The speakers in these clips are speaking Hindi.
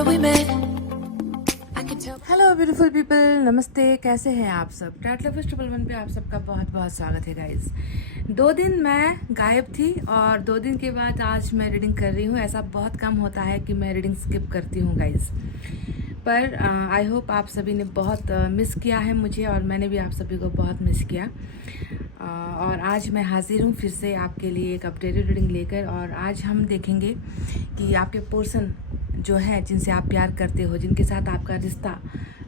summer we met. I can tell. Hello beautiful people, नमस्ते। कैसे हैं आप सब? टैट लवर्स 111 पे आप सबका बहुत बहुत स्वागत है गाइज। 2 दिन मैं गायब थी और 2 दिन के बाद आज मैं रीडिंग कर रही हूँ। ऐसा बहुत कम होता है कि मैं रीडिंग स्किप करती हूँ गाइज, पर आई होप आप सभी ने बहुत मिस किया है मुझे और मैंने भी आप सभी को बहुत मिस किया। और आज मैं हाजिर हूँ फिर से आपके लिए एक अपडेटेड रीडिंग लेकर। और आज हम देखेंगे कि आपके पर्सन जो है, जिनसे आप प्यार करते हो, जिनके साथ आपका रिश्ता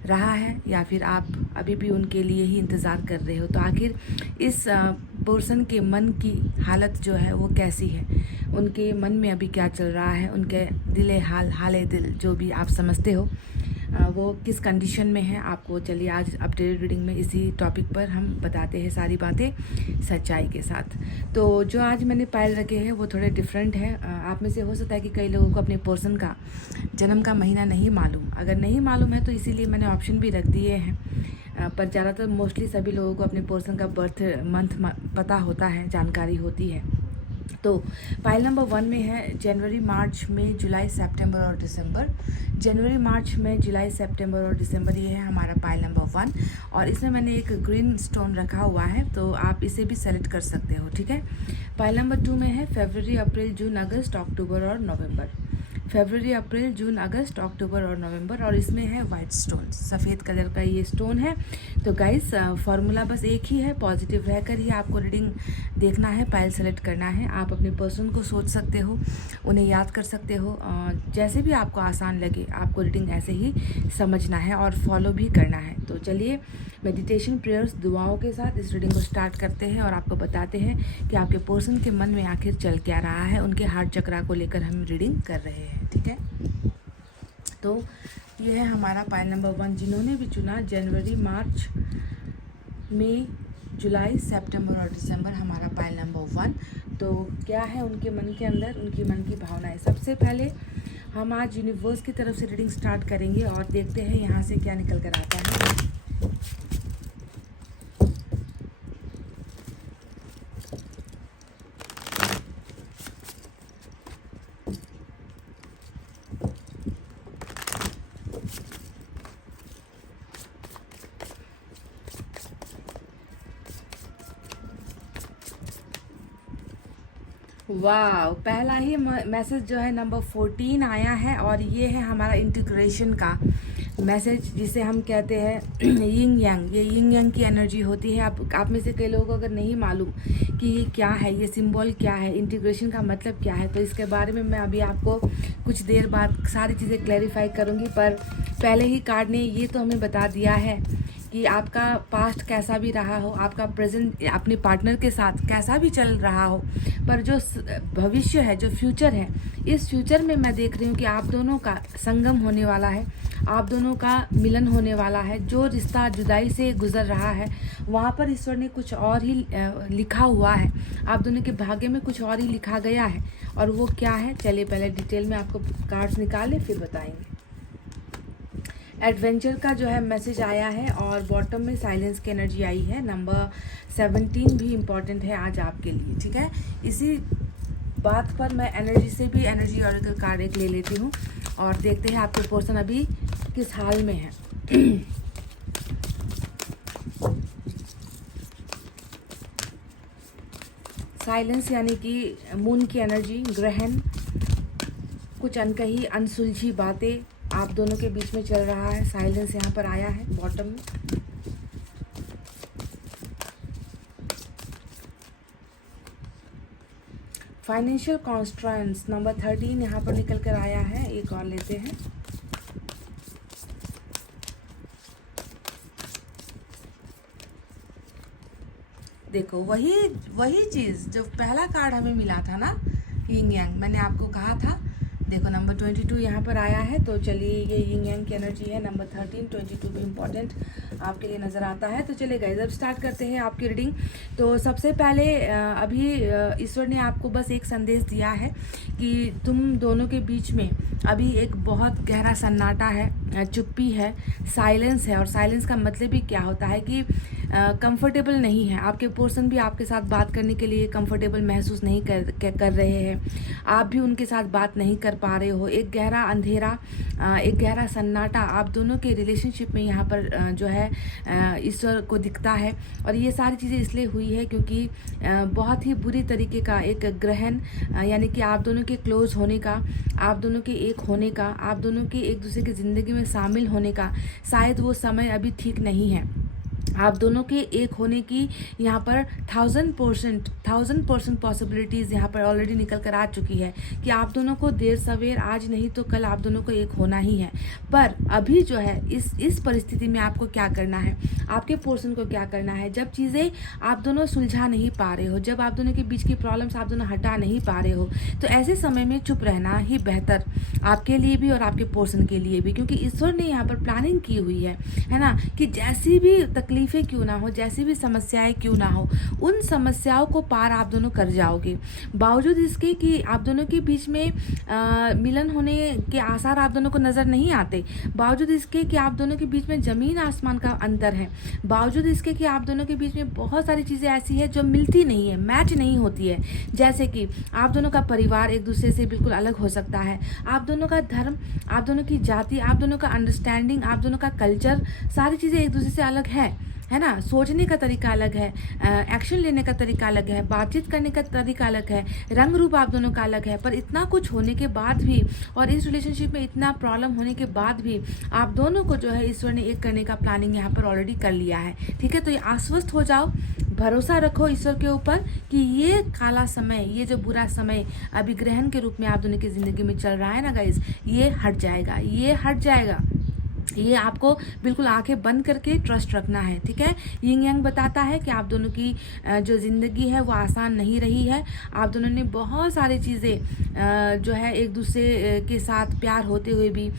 रहा है या फिर आप अभी भी उनके लिए ही इंतज़ार कर रहे हो, तो आखिर इस पर्सन के मन की हालत जो है वो कैसी है, उनके मन में अभी क्या चल रहा है, उनके हाले दिल जो भी आप समझते हो वो किस कंडीशन में है। आपको चलिए आज अपडेटेड रीडिंग में इसी टॉपिक पर हम बताते हैं सारी बातें सच्चाई के साथ। तो जो आज मैंने पायल रखे हैं वो थोड़े डिफरेंट है। आप में से हो सकता है कि कई लोगों को अपने पर्सन का जन्म का महीना नहीं मालूम। अगर नहीं मालूम है तो इसीलिए मैंने ऑप्शन भी रख दिए हैं, पर ज़्यादातर मोस्टली सभी लोगों को अपने पर्सन का बर्थ मंथ पता होता है, जानकारी होती है। तो पाइल नंबर 1 में है जनवरी, मार्च, मई, जुलाई, सितंबर और दिसंबर। जनवरी, मार्च, मई, जुलाई, सितंबर और दिसंबर, ये है हमारा पाइल नंबर 1। और इसमें मैंने एक ग्रीन स्टोन रखा हुआ है, तो आप इसे भी सेलेक्ट कर सकते हो, ठीक है। पाइल नंबर 2 में है फरवरी, अप्रैल, जून, अगस्त, अक्टूबर और नवंबर। फरवरी, अप्रैल, जून, अगस्त, अक्टूबर और नवंबर। और इसमें है वाइट स्टोन, सफ़ेद कलर का ये स्टोन है। तो गाइस फार्मूला बस एक ही है, पॉजिटिव रहकर ही आपको रीडिंग देखना है, पाइल सेलेक्ट करना है। आप अपने पर्सन को सोच सकते हो, उन्हें याद कर सकते हो, जैसे भी आपको आसान लगे आपको रीडिंग ऐसे ही समझना है और फॉलो भी करना है। तो चलिए मेडिटेशन, प्रेयर्स, दुआओं के साथ इस रीडिंग को स्टार्ट करते हैं और आपको बताते हैं कि आपके पर्सन के मन में आखिर चल क्या रहा है। उनके हार्ट चक्रा को लेकर हम रीडिंग कर रहे हैं, ठीक है। तो ये है हमारा पाइल नंबर 1। जिन्होंने भी चुना जनवरी, मार्च, मई, जुलाई, सितंबर और दिसंबर, हमारा पाइल नंबर 1। तो क्या है उनके मन के अंदर, उनकी मन की भावनाएं। सबसे पहले हम आज यूनिवर्स की तरफ से रीडिंग स्टार्ट करेंगे और देखते हैं यहाँ से क्या निकल कर आता है। वाह, पहला ही मैसेज जो है नंबर 14 आया है और ये है हमारा इंटीग्रेशन का मैसेज, जिसे हम कहते हैं यिंग यांग। ये यिंग यांग की एनर्जी होती है। आप में से कई लोगों को अगर नहीं मालूम कि ये क्या है, ये सिंबल क्या है, इंटीग्रेशन का मतलब क्या है, तो इसके बारे में मैं अभी आपको कुछ देर बाद सारी चीज़ें क्लैरिफाई करूँगी। पर पहले ही कार्ड ने ये तो हमें बता दिया है कि आपका पास्ट कैसा भी रहा हो, आपका प्रेजेंट अपने पार्टनर के साथ कैसा भी चल रहा हो, पर जो भविष्य है, जो फ्यूचर है, इस फ्यूचर में मैं देख रही हूँ कि आप दोनों का संगम होने वाला है, आप दोनों का मिलन होने वाला है। जो रिश्ता जुदाई से गुजर रहा है वहाँ पर ईश्वर ने कुछ और ही लिखा हुआ है। आप दोनों के भाग्य में कुछ और ही लिखा गया है, और वो क्या है चलिए पहले डिटेल में आपको कार्ड्स निकाले फिर बताएंगे। एडवेंचर का जो है मैसेज आया है और बॉटम में साइलेंस की एनर्जी आई है। नंबर 17 भी इम्पॉर्टेंट है आज आपके लिए, ठीक है। इसी बात पर मैं एनर्जी से भी एनर्जी ऑरेकल कार्ड एक ले लेती हूँ और देखते हैं आपके पर्सन अभी किस हाल में है। साइलेंस यानी कि मून की एनर्जी, ग्रहण, कुछ अनकही अनसुलझी बातें आप दोनों के बीच में चल रहा है। साइलेंस यहाँ पर आया है बॉटम में। फाइनेंशियल कॉन्स्ट्रेंट्स नंबर 13 यहाँ पर निकल कर आया है। एक और लेते हैं। देखो वही चीज़ जो पहला कार्ड हमें मिला था ना, यिंग यांग, मैंने आपको कहा था। देखो नंबर 22 यहाँ पर आया है। तो चलिए ये यिंग यांग की एनर्जी है। नंबर 13, 22 भी इम्पॉर्टेंट आपके लिए नज़र आता है। तो चलिए गाइस अब स्टार्ट करते हैं आपकी रीडिंग। तो सबसे पहले अभी ईश्वर ने आपको बस एक संदेश दिया है कि तुम दोनों के बीच में अभी एक बहुत गहरा सन्नाटा है, चुप्पी है, साइलेंस है। और साइलेंस का मतलब ही क्या होता है कि कंफर्टेबल नहीं है, आपके पर्सन भी आपके साथ बात करने के लिए कंफर्टेबल महसूस नहीं कर रहे हैं, आप भी उनके साथ बात नहीं कर पा रहे हो। एक गहरा अंधेरा, एक गहरा सन्नाटा आप दोनों के रिलेशनशिप में यहाँ पर जो है ईश्वर को दिखता है। और ये सारी चीज़ें इसलिए हुई है क्योंकि बहुत ही बुरी तरीके का एक ग्रहण, यानी कि आप दोनों के क्लोज होने का, आप दोनों के एक होने का, आप दोनों के एक दूसरे की ज़िंदगी में शामिल होने का शायद वो समय अभी ठीक नहीं है। आप दोनों के एक होने की यहाँ पर 1000% पॉसिबिलिटीज़ यहाँ पर ऑलरेडी निकल कर आ चुकी है कि आप दोनों को देर सवेर, आज नहीं तो कल आप दोनों को एक होना ही है। पर अभी जो है इस परिस्थिति में आपको क्या करना है, आपके पर्सन को क्या करना है, जब चीज़ें आप दोनों सुलझा नहीं पा रहे हो, जब आप दोनों के बीच की प्रॉब्लम्स आप दोनों हटा नहीं पा रहे हो, तो ऐसे समय में चुप रहना ही बेहतर आपके लिए भी और आपके पर्सन के लिए भी। क्योंकि ईश्वर ने यहाँ पर प्लानिंग की हुई है ना, कि जैसी भी तकलीफें क्यों ना हो, जैसी भी समस्याएं क्यों ना हो, उन समस्याओं को पार आप दोनों कर जाओगे। बावजूद इसके कि आप दोनों के बीच में मिलन होने के आसार आप दोनों को नज़र नहीं आते, बावजूद इसके कि आप दोनों के बीच में ज़मीन आसमान का अंतर है, बावजूद इसके कि आप दोनों के बीच में बहुत सारी चीज़ें ऐसी है जो मिलती नहीं है, मैच नहीं होती है। जैसे कि आप दोनों का परिवार एक दूसरे से बिल्कुल अलग हो सकता है, आप दोनों का धर्म, आप दोनों की जाति, आप दोनों का अंडरस्टैंडिंग, आप दोनों का कल्चर, सारी चीज़ें एक दूसरे से अलग है ना। सोचने का तरीका अलग है, एक्शन लेने का तरीका अलग है, बातचीत करने का तरीका अलग है, रंग रूप आप दोनों का अलग है। पर इतना कुछ होने के बाद भी और इस रिलेशनशिप में इतना प्रॉब्लम होने के बाद भी आप दोनों को जो है ईश्वर ने एक करने का प्लानिंग यहाँ पर ऑलरेडी कर लिया है। ठीक है, तो ये आश्वस्त हो जाओ, भरोसा रखो ईश्वर के ऊपर कि ये काला समय, ये जो बुरा समय अभी ग्रहण के रूप में आप दोनों की ज़िंदगी में चल रहा है ना गाइस, ये हट जाएगा, ये हट जाएगा। ये आपको बिल्कुल आंखें बंद करके ट्रस्ट रखना है। ठीक है, यिंग यांग बताता है कि आप दोनों की जो ज़िंदगी है वो आसान नहीं रही है, आप दोनों ने बहुत सारी चीज़ें जो है एक दूसरे के साथ प्यार होते हुए भी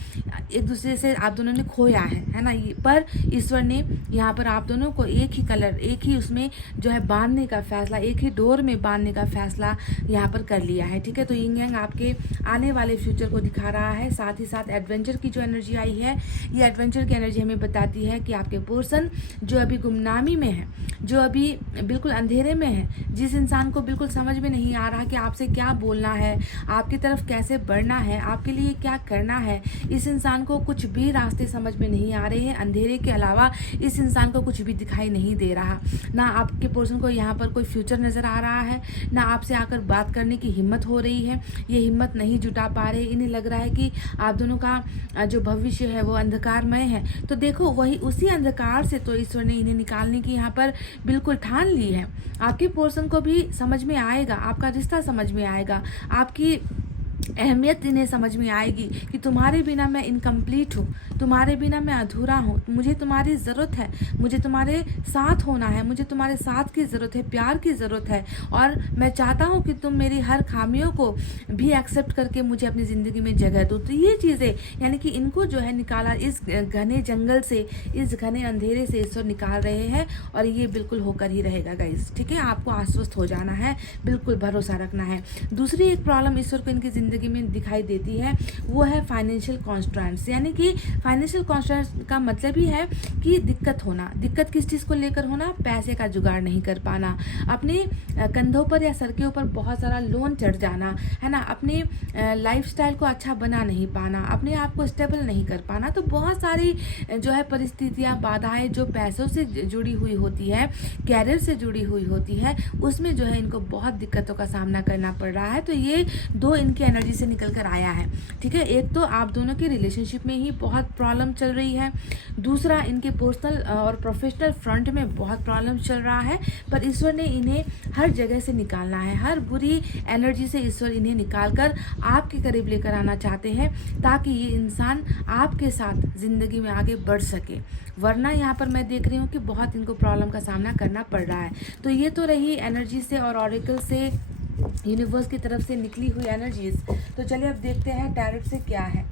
एक दूसरे से आप दोनों ने खोया है ना। पर ईश्वर ने यहाँ पर आप दोनों को एक ही कलर, एक ही उसमें जो है बांधने का फैसला, एक ही डोर में बांधने का फैसला यहाँ पर कर लिया है। ठीक है, तो यिंग यांग आपके आने वाले फ्यूचर को दिखा रहा है, साथ ही साथ एडवेंचर की जो एनर्जी आई है, ये एडवेंचर की एनर्जी हमें बताती है कि आपके पर्सन जो अभी गुमनामी में है, जो अभी बिल्कुल अंधेरे में है, जिस इंसान को बिल्कुल समझ में नहीं आ रहा कि आपसे क्या बोलना है, आपकी तरफ कैसे बढ़ना है, आपके लिए क्या करना है, इस इंसान को कुछ भी रास्ते समझ में नहीं आ रहे हैं। अंधेरे के अलावा इस इंसान को कुछ भी दिखाई नहीं दे रहा, ना आपके पर्सन को यहाँ पर कोई फ्यूचर नज़र आ रहा है, ना आपसे आकर बात करने की हिम्मत हो रही है, ये हिम्मत नहीं जुटा पा रहे। इन्हें लग रहा है कि आप दोनों का जो भविष्य है वो अंधकारमय है। तो देखो, वही उसी अंधकार से तो ईश्वर ने इन्हें निकालने की यहाँ पर बिल्कुल ठान ली है। आपके पर्सन को भी समझ में आएगा, आपका रिश्ता समझ में आएगा, आपकी अहमियत इन्हें समझ में आएगी कि तुम्हारे बिना मैं इनकम्प्लीट हूँ, तुम्हारे बिना मैं अधूरा हूँ, मुझे तुम्हारी ज़रूरत है, मुझे तुम्हारे साथ होना है, मुझे तुम्हारे साथ की ज़रूरत है, प्यार की ज़रूरत है। और मैं चाहता हूँ कि तुम मेरी हर खामियों को भी एक्सेप्ट करके मुझे अपनी ज़िंदगी में जगह दो। तो ये चीज़ें यानी कि इनको जो है निकाला, इस घने जंगल से, इस घने अंधेरे से ईश्वर निकाल रहे हैं और ये बिल्कुल होकर ही रहेगा गाइस। ठीक है, आपको आश्वस्त हो जाना है, बिल्कुल भरोसा रखना है। दूसरी एक प्रॉब्लम ईश्वर को इनकी ज़िंदगी में दिखाई देती है, वो है फाइनेंशियल कॉन्स्ट्रेंट्स। यानी कि फाइनेंशियल कॉन्स्ट्रेंट्स का मतलब ही है कि दिक्कत होना। दिक्कत किस चीज़ को लेकर होना? पैसे का जुगाड़ नहीं कर पाना, अपने कंधों पर या सर के ऊपर बहुत सारा लोन चढ़ जाना, है ना, अपने लाइफस्टाइल को अच्छा बना नहीं पाना, अपने आप को स्टेबल नहीं कर पाना। तो बहुत सारी जो है परिस्थितियाँ, बाधाएं जो पैसों से जुड़ी हुई होती है, कैरियर से जुड़ी हुई होती है, उसमें जो है इनको बहुत दिक्कतों का सामना करना पड़ रहा है। तो ये दो इनकी एनर्जी से निकल कर आया है। ठीक है, एक तो आप दोनों के रिलेशनशिप में ही बहुत प्रॉब्लम चल रही है, दूसरा इनके पर्सनल और प्रोफेशनल फ्रंट में बहुत प्रॉब्लम चल रहा है। पर ईश्वर ने इन्हें हर जगह से निकालना है, हर बुरी एनर्जी से ईश्वर इन्हें निकाल कर आपके करीब लेकर आना चाहते हैं, ताकि ये इंसान आपके साथ ज़िंदगी में आगे बढ़ सके। वरना यहाँ पर मैं देख रही हूँ कि बहुत इनको प्रॉब्लम का सामना करना पड़ रहा है। तो ये तो रही एनर्जी से और ऑरेकल से, यूनिवर्स की तरफ से निकली हुई एनर्जीज। तो चलिए अब देखते हैं टैरोट से क्या है।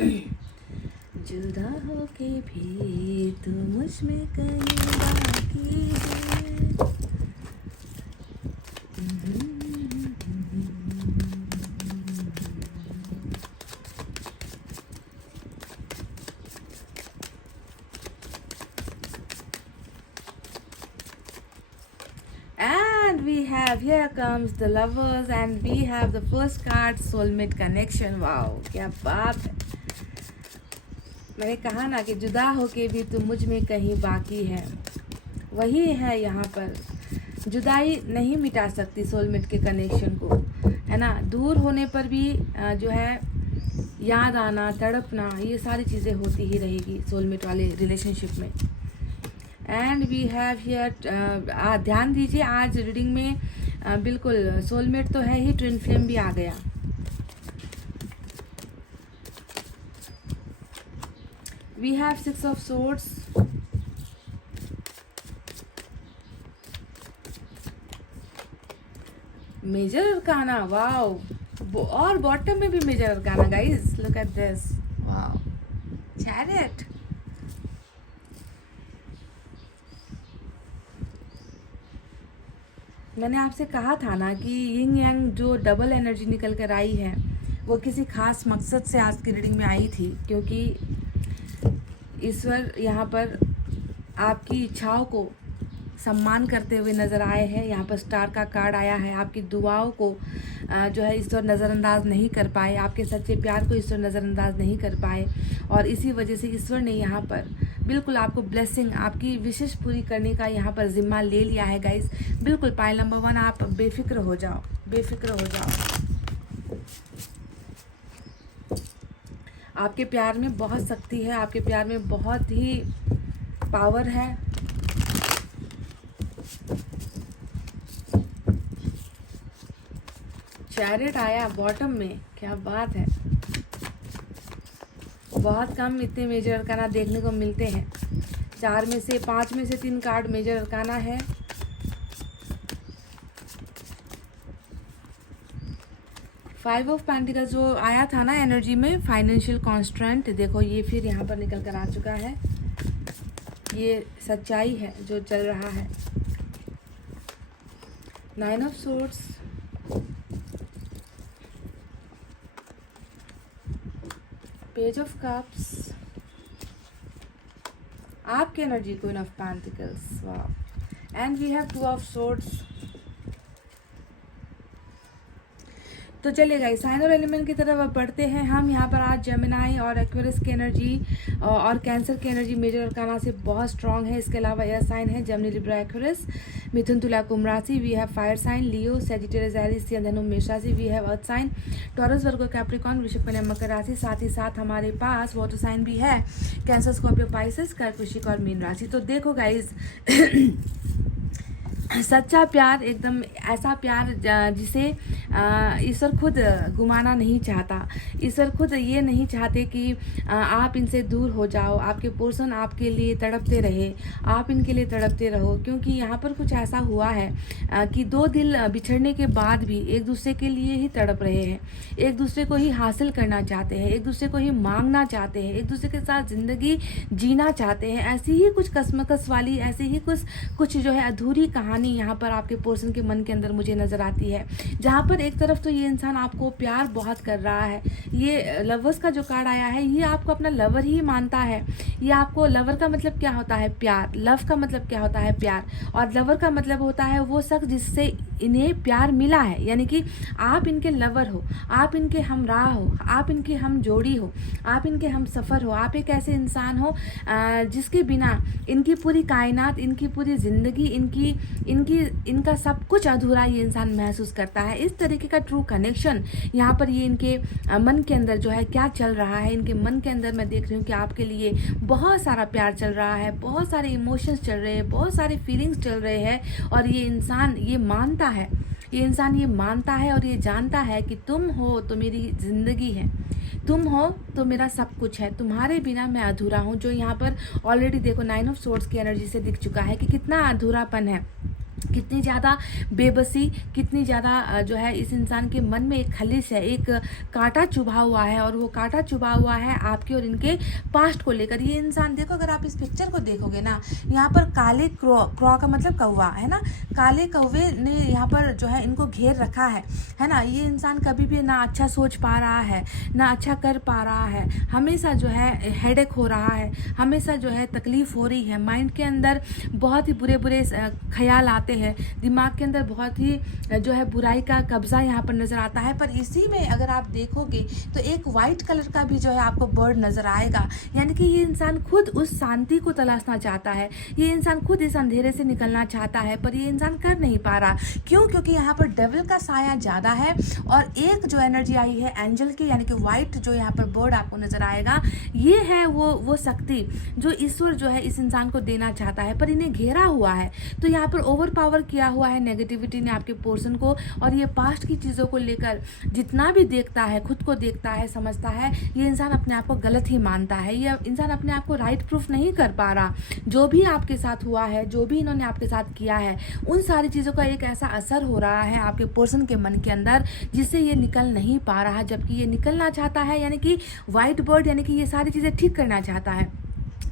जुदा होके भी तू मुझ में कहीं बाकी है। And we have, here comes the lovers, and we have the first card, soulmate connection. Wow, क्या बात है। मैंने कहा ना कि जुदा होके भी तुम मुझ में कहीं बाकी है, वही है यहाँ पर। जुदाई नहीं मिटा सकती सोलमेट के कनेक्शन को, है ना। दूर होने पर भी जो है याद आना, तड़पना, ये सारी चीज़ें होती ही रहेगी सोलमेट वाले रिलेशनशिप में। एंड वी हैव हियर, ध्यान दीजिए आज रीडिंग में बिल्कुल सोलमेट तो है ही, ट्विन फ्लेम भी आ गया। We have 6 of swords, major arcana, wow, और बॉटम में भी major arcana guys, look at this, wow, chariot. मैंने आपसे कहा था ना कि यिंग यांग जो डबल एनर्जी निकल कर आई है वो किसी खास मकसद से आज की रीडिंग में आई थी, क्योंकि ईश्वर यहाँ पर आपकी इच्छाओं को सम्मान करते हुए नज़र आए हैं। यहाँ पर स्टार का कार्ड आया है। आपकी दुआओं को जो है ईश्वर नज़रअंदाज नहीं कर पाए, आपके सच्चे प्यार को ईश्वर नज़रअंदाज नहीं कर पाए, और इसी वजह से ईश्वर ने यहाँ पर बिल्कुल आपको ब्लेसिंग, आपकी विशेष पूरी करने का यहाँ पर जिम्मा ले लिया है गाइस। बिल्कुल पाइल नंबर 1, आप बेफिक्र हो जाओ, बेफिक्र हो जाओ। आपके प्यार में बहुत शक्ति है, आपके प्यार में बहुत ही पावर है। चैरियट आया बॉटम में, क्या बात है। बहुत कम इतने मेजर अरकाना देखने को मिलते हैं। 5 में से 3 कार्ड मेजर अरकाना है। फाइव ऑफ पेंटिकल्स जो आया था ना एनर्जी में, फाइनेंशियल कॉन्स्ट्रेंट, देखो ये फिर यहाँ पर निकल कर आ चुका है। ये सच्चाई है जो चल रहा है। 9 of swords, page of cups, आपकी एनर्जी, क्वीन ऑफ पेंटिकल्स, वाह, and we have 2 of swords. तो चलिए गाइस, साइन और एलिमेंट की तरफ अब बढ़ते हैं हम। यहाँ पर आज जेमिनाई और एक्वेरियस की एनर्जी और कैंसर की एनर्जी मेजर अरकाना से बहुत स्ट्रांग है। इसके अलावा एयर साइन है जेमिनी, लिब्रा, एक्वेरियस, मिथुन, तुला, कुंभ राशि। We have fire sign Leo, Sagittarius, Aries, धनु, मेष राशि। We have earth sign Taurus, Virgo, Capricorn, Vrishabh, Kanya, मकर राशि। साथ ही साथ हमारे पास वाटर साइन भी है, कैंसर, स्कॉर्पियो, पाइसेस, कर्क, वृश्चिक और मीन राशि। तो देखो गाइज सच्चा प्यार, एकदम ऐसा प्यार जिसे ईश्वर खुद गुमाना नहीं चाहता। ईश्वर खुद ये नहीं चाहते कि आप इनसे दूर हो जाओ, आपके पोर्सन आपके लिए तड़पते रहे, आप इनके लिए तड़पते रहो। क्योंकि यहाँ पर कुछ ऐसा हुआ है कि 2 दिल बिछड़ने के बाद भी एक दूसरे के लिए ही तड़प रहे हैं, एक दूसरे को ही हासिल करना चाहते हैं, एक दूसरे को ही मांगना चाहते हैं, एक दूसरे के साथ ज़िंदगी जीना चाहते हैं। ऐसी ही कुछ कसमकस वाली, ऐसी ही कुछ जो है अधूरी कहानी यहाँ पर आपके पर्सन के मन के अंदर मुझे नज़र आती है। जहाँ पर एक तरफ तो ये इंसान आपको प्यार बहुत कर रहा है, ये लवर्स का जो कार्ड आया है ये आपको अपना लवर ही मानता है। ये आपको, लवर का मतलब क्या होता है? प्यार। लव का मतलब क्या होता है? प्यार। और लवर का मतलब होता है वो शख्स जिससे इन्हें प्यार मिला है, यानी कि आप इनके लवर हो, आप इनके हमराह हो, आप इनके हम जोड़ी हो, आप इनके हम सफ़र हो। आप एक ऐसे इंसान हो जिसके बिना इनकी पूरी कायनात, इनकी पूरी ज़िंदगी, इनका सब कुछ अधूरा ये इंसान महसूस करता है। इस तरीके का ट्रू कनेक्शन यहाँ पर ये इनके मन के अंदर जो है क्या चल रहा है, इनके मन के अंदर मैं देख रही हूँ कि आपके लिए बहुत सारा प्यार चल रहा है, बहुत सारे इमोशंस चल रहे हैं, बहुत सारे फीलिंग्स चल रहे हैं। और ये इंसान ये मानता है, ये इंसान ये मानता है और ये जानता है कि तुम हो तो मेरी ज़िंदगी है, तुम हो तो मेरा सब कुछ है, तुम्हारे बिना मैं अधूरा हूँ। जो यहाँ पर ऑलरेडी देखो 9 ऑफ सोर्ड्स की एनर्जी से दिख चुका है कि कितना अधूरापन है। कितनी ज़्यादा बेबसी, कितनी ज़्यादा जो है इस इंसान के मन में एक खलिश है, एक कांटा चुभा हुआ है, और वो कांटा चुभा हुआ है आपके और इनके पास्ट को लेकर। ये इंसान देखो, अगर आप इस पिक्चर को देखोगे ना, यहाँ पर काले क्रॉ का मतलब कौवा है ना, काले कौवे ने यहाँ पर जो है इनको घेर रखा है ना। ये इंसान कभी भी ना अच्छा सोच पा रहा है, ना अच्छा कर पा रहा है, हमेशा जो है हेडेक हो रहा है, हमेशा जो है तकलीफ हो रही है, माइंड के अंदर बहुत ही बुरे बुरे ख्याल आते हैं, दिमाग के अंदर बहुत ही जो है बुराई का कब्जा यहाँ पर नजर आता है। पर इसी में अगर आप देखोगे तो एक वाइट कलर का भी जो है आपको बर्ड नजर आएगा, यानी कि ये इंसान खुद उस शांति को तलाशना चाहता है, ये इंसान खुद इस अंधेरे से निकलना चाहता है, पर ये इंसान कर नहीं पा रहा। क्यों? क्योंकि यहाँ पर डेविल का साया ज़्यादा है, और एक जो एनर्जी आई है एंजल की, यानी कि वाइट जो यहाँ पर बर्ड आपको नजर आएगा, ये है वो शक्ति जो ईश्वर जो है इस इंसान को देना चाहता है, पर इन्हें घेरा हुआ है। तो यहाँ पर ओवर पावर किया हुआ है नेगेटिविटी ने आपके पोर्शन को, और ये पास्ट की चीज़ों को लेकर जितना भी देखता है, खुद को देखता है, समझता है, ये इंसान अपने आप को गलत ही मानता है, ये इंसान अपने आप को राइट प्रूफ नहीं कर पा रहा। जो भी आपके साथ हुआ है, जो भी इन्होंने आपके साथ किया है, उन सारी चीज़ों का एक ऐसा असर हो रहा है आपके पोर्शन के मन के अंदर, जिससे ये निकल नहीं पा रहा, जबकि ये निकलना चाहता है, यानी कि वाइट बर्ड, यानी कि ये सारी चीज़ें ठीक करना चाहता है।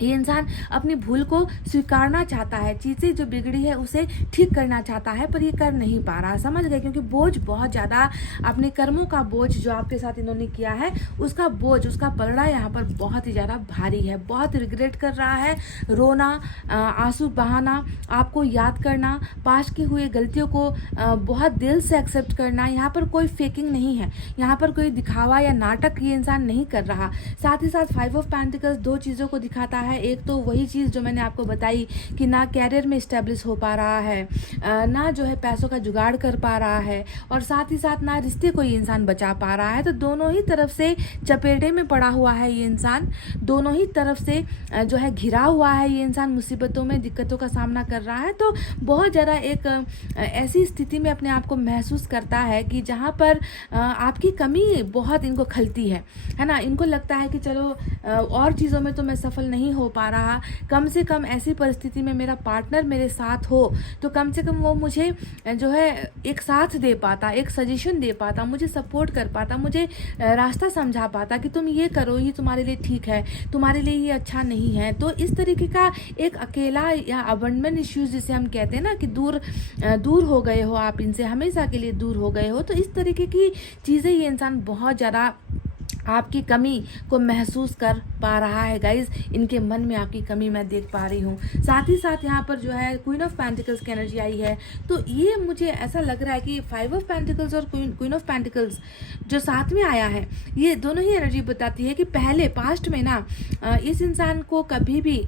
ये इंसान अपनी भूल को स्वीकारना चाहता है, चीज़ें जो बिगड़ी है उसे ठीक करना चाहता है, पर ये कर नहीं पा रहा। समझ गए? क्योंकि बोझ बहुत ज़्यादा, अपने कर्मों का बोझ जो आपके साथ इन्होंने किया है, उसका बोझ, उसका पलड़ा यहाँ पर बहुत ही ज़्यादा भारी है। बहुत रिग्रेट कर रहा है, रोना, आंसू बहाना, आपको याद करना, पास्ट की हुई गलतियों को बहुत दिल से एक्सेप्ट करना। यहाँ पर कोई फेकिंग नहीं है, यहाँ पर कोई दिखावा या नाटक ये इंसान नहीं कर रहा। साथ ही साथ 5 ऑफ पेंटिकल्स दो चीज़ों को दिखाता है। एक तो वही चीज़ जो मैंने आपको बताई कि ना कैरियर में इस्टेब्लिश हो पा रहा है, ना जो है पैसों का जुगाड़ कर पा रहा है, और साथ ही साथ ना रिश्ते को ये इंसान बचा पा रहा है। तो दोनों ही तरफ से चपेटे में पड़ा हुआ है ये इंसान, दोनों ही तरफ से जो है घिरा हुआ है ये इंसान, मुसीबतों में, दिक्कतों का सामना कर रहा है। तो बहुत ज़्यादा एक ऐसी स्थिति में अपने आप को महसूस करता है कि जहाँ पर आपकी कमी बहुत इनको खलती है ना। इनको लगता है कि चलो और चीज़ों में तो मैं सफल नहीं हो पा रहा, कम से कम ऐसी परिस्थिति में मेरा पार्टनर मेरे साथ हो तो कम से कम वो मुझे जो है एक साथ दे पाता, एक सजेशन दे पाता, मुझे सपोर्ट कर पाता, मुझे रास्ता समझा पाता कि तुम ये करो, ये तुम्हारे लिए ठीक है, तुम्हारे लिए ये अच्छा नहीं है। तो इस तरीके का एक अकेला या अबंडमेंट इश्यूज जिसे हम कहते हैं ना, कि दूर हो गए हो आप इनसे, हमेशा के लिए दूर हो गए हो। तो इस तरीके की चीज़ें ये इंसान बहुत ज़्यादा आपकी कमी को महसूस कर पा रहा है गाइज। इनके मन में आपकी कमी मैं देख पा रही हूँ। साथ ही साथ यहाँ पर जो है क्वीन ऑफ पेंटिकल्स की एनर्जी आई है, तो ये मुझे ऐसा लग रहा है कि 5 ऑफ पेंटिकल्स और क्वीन ऑफ पेंटिकल्स जो साथ में आया है, ये दोनों ही एनर्जी बताती है कि पहले पास्ट में ना इस इंसान को कभी भी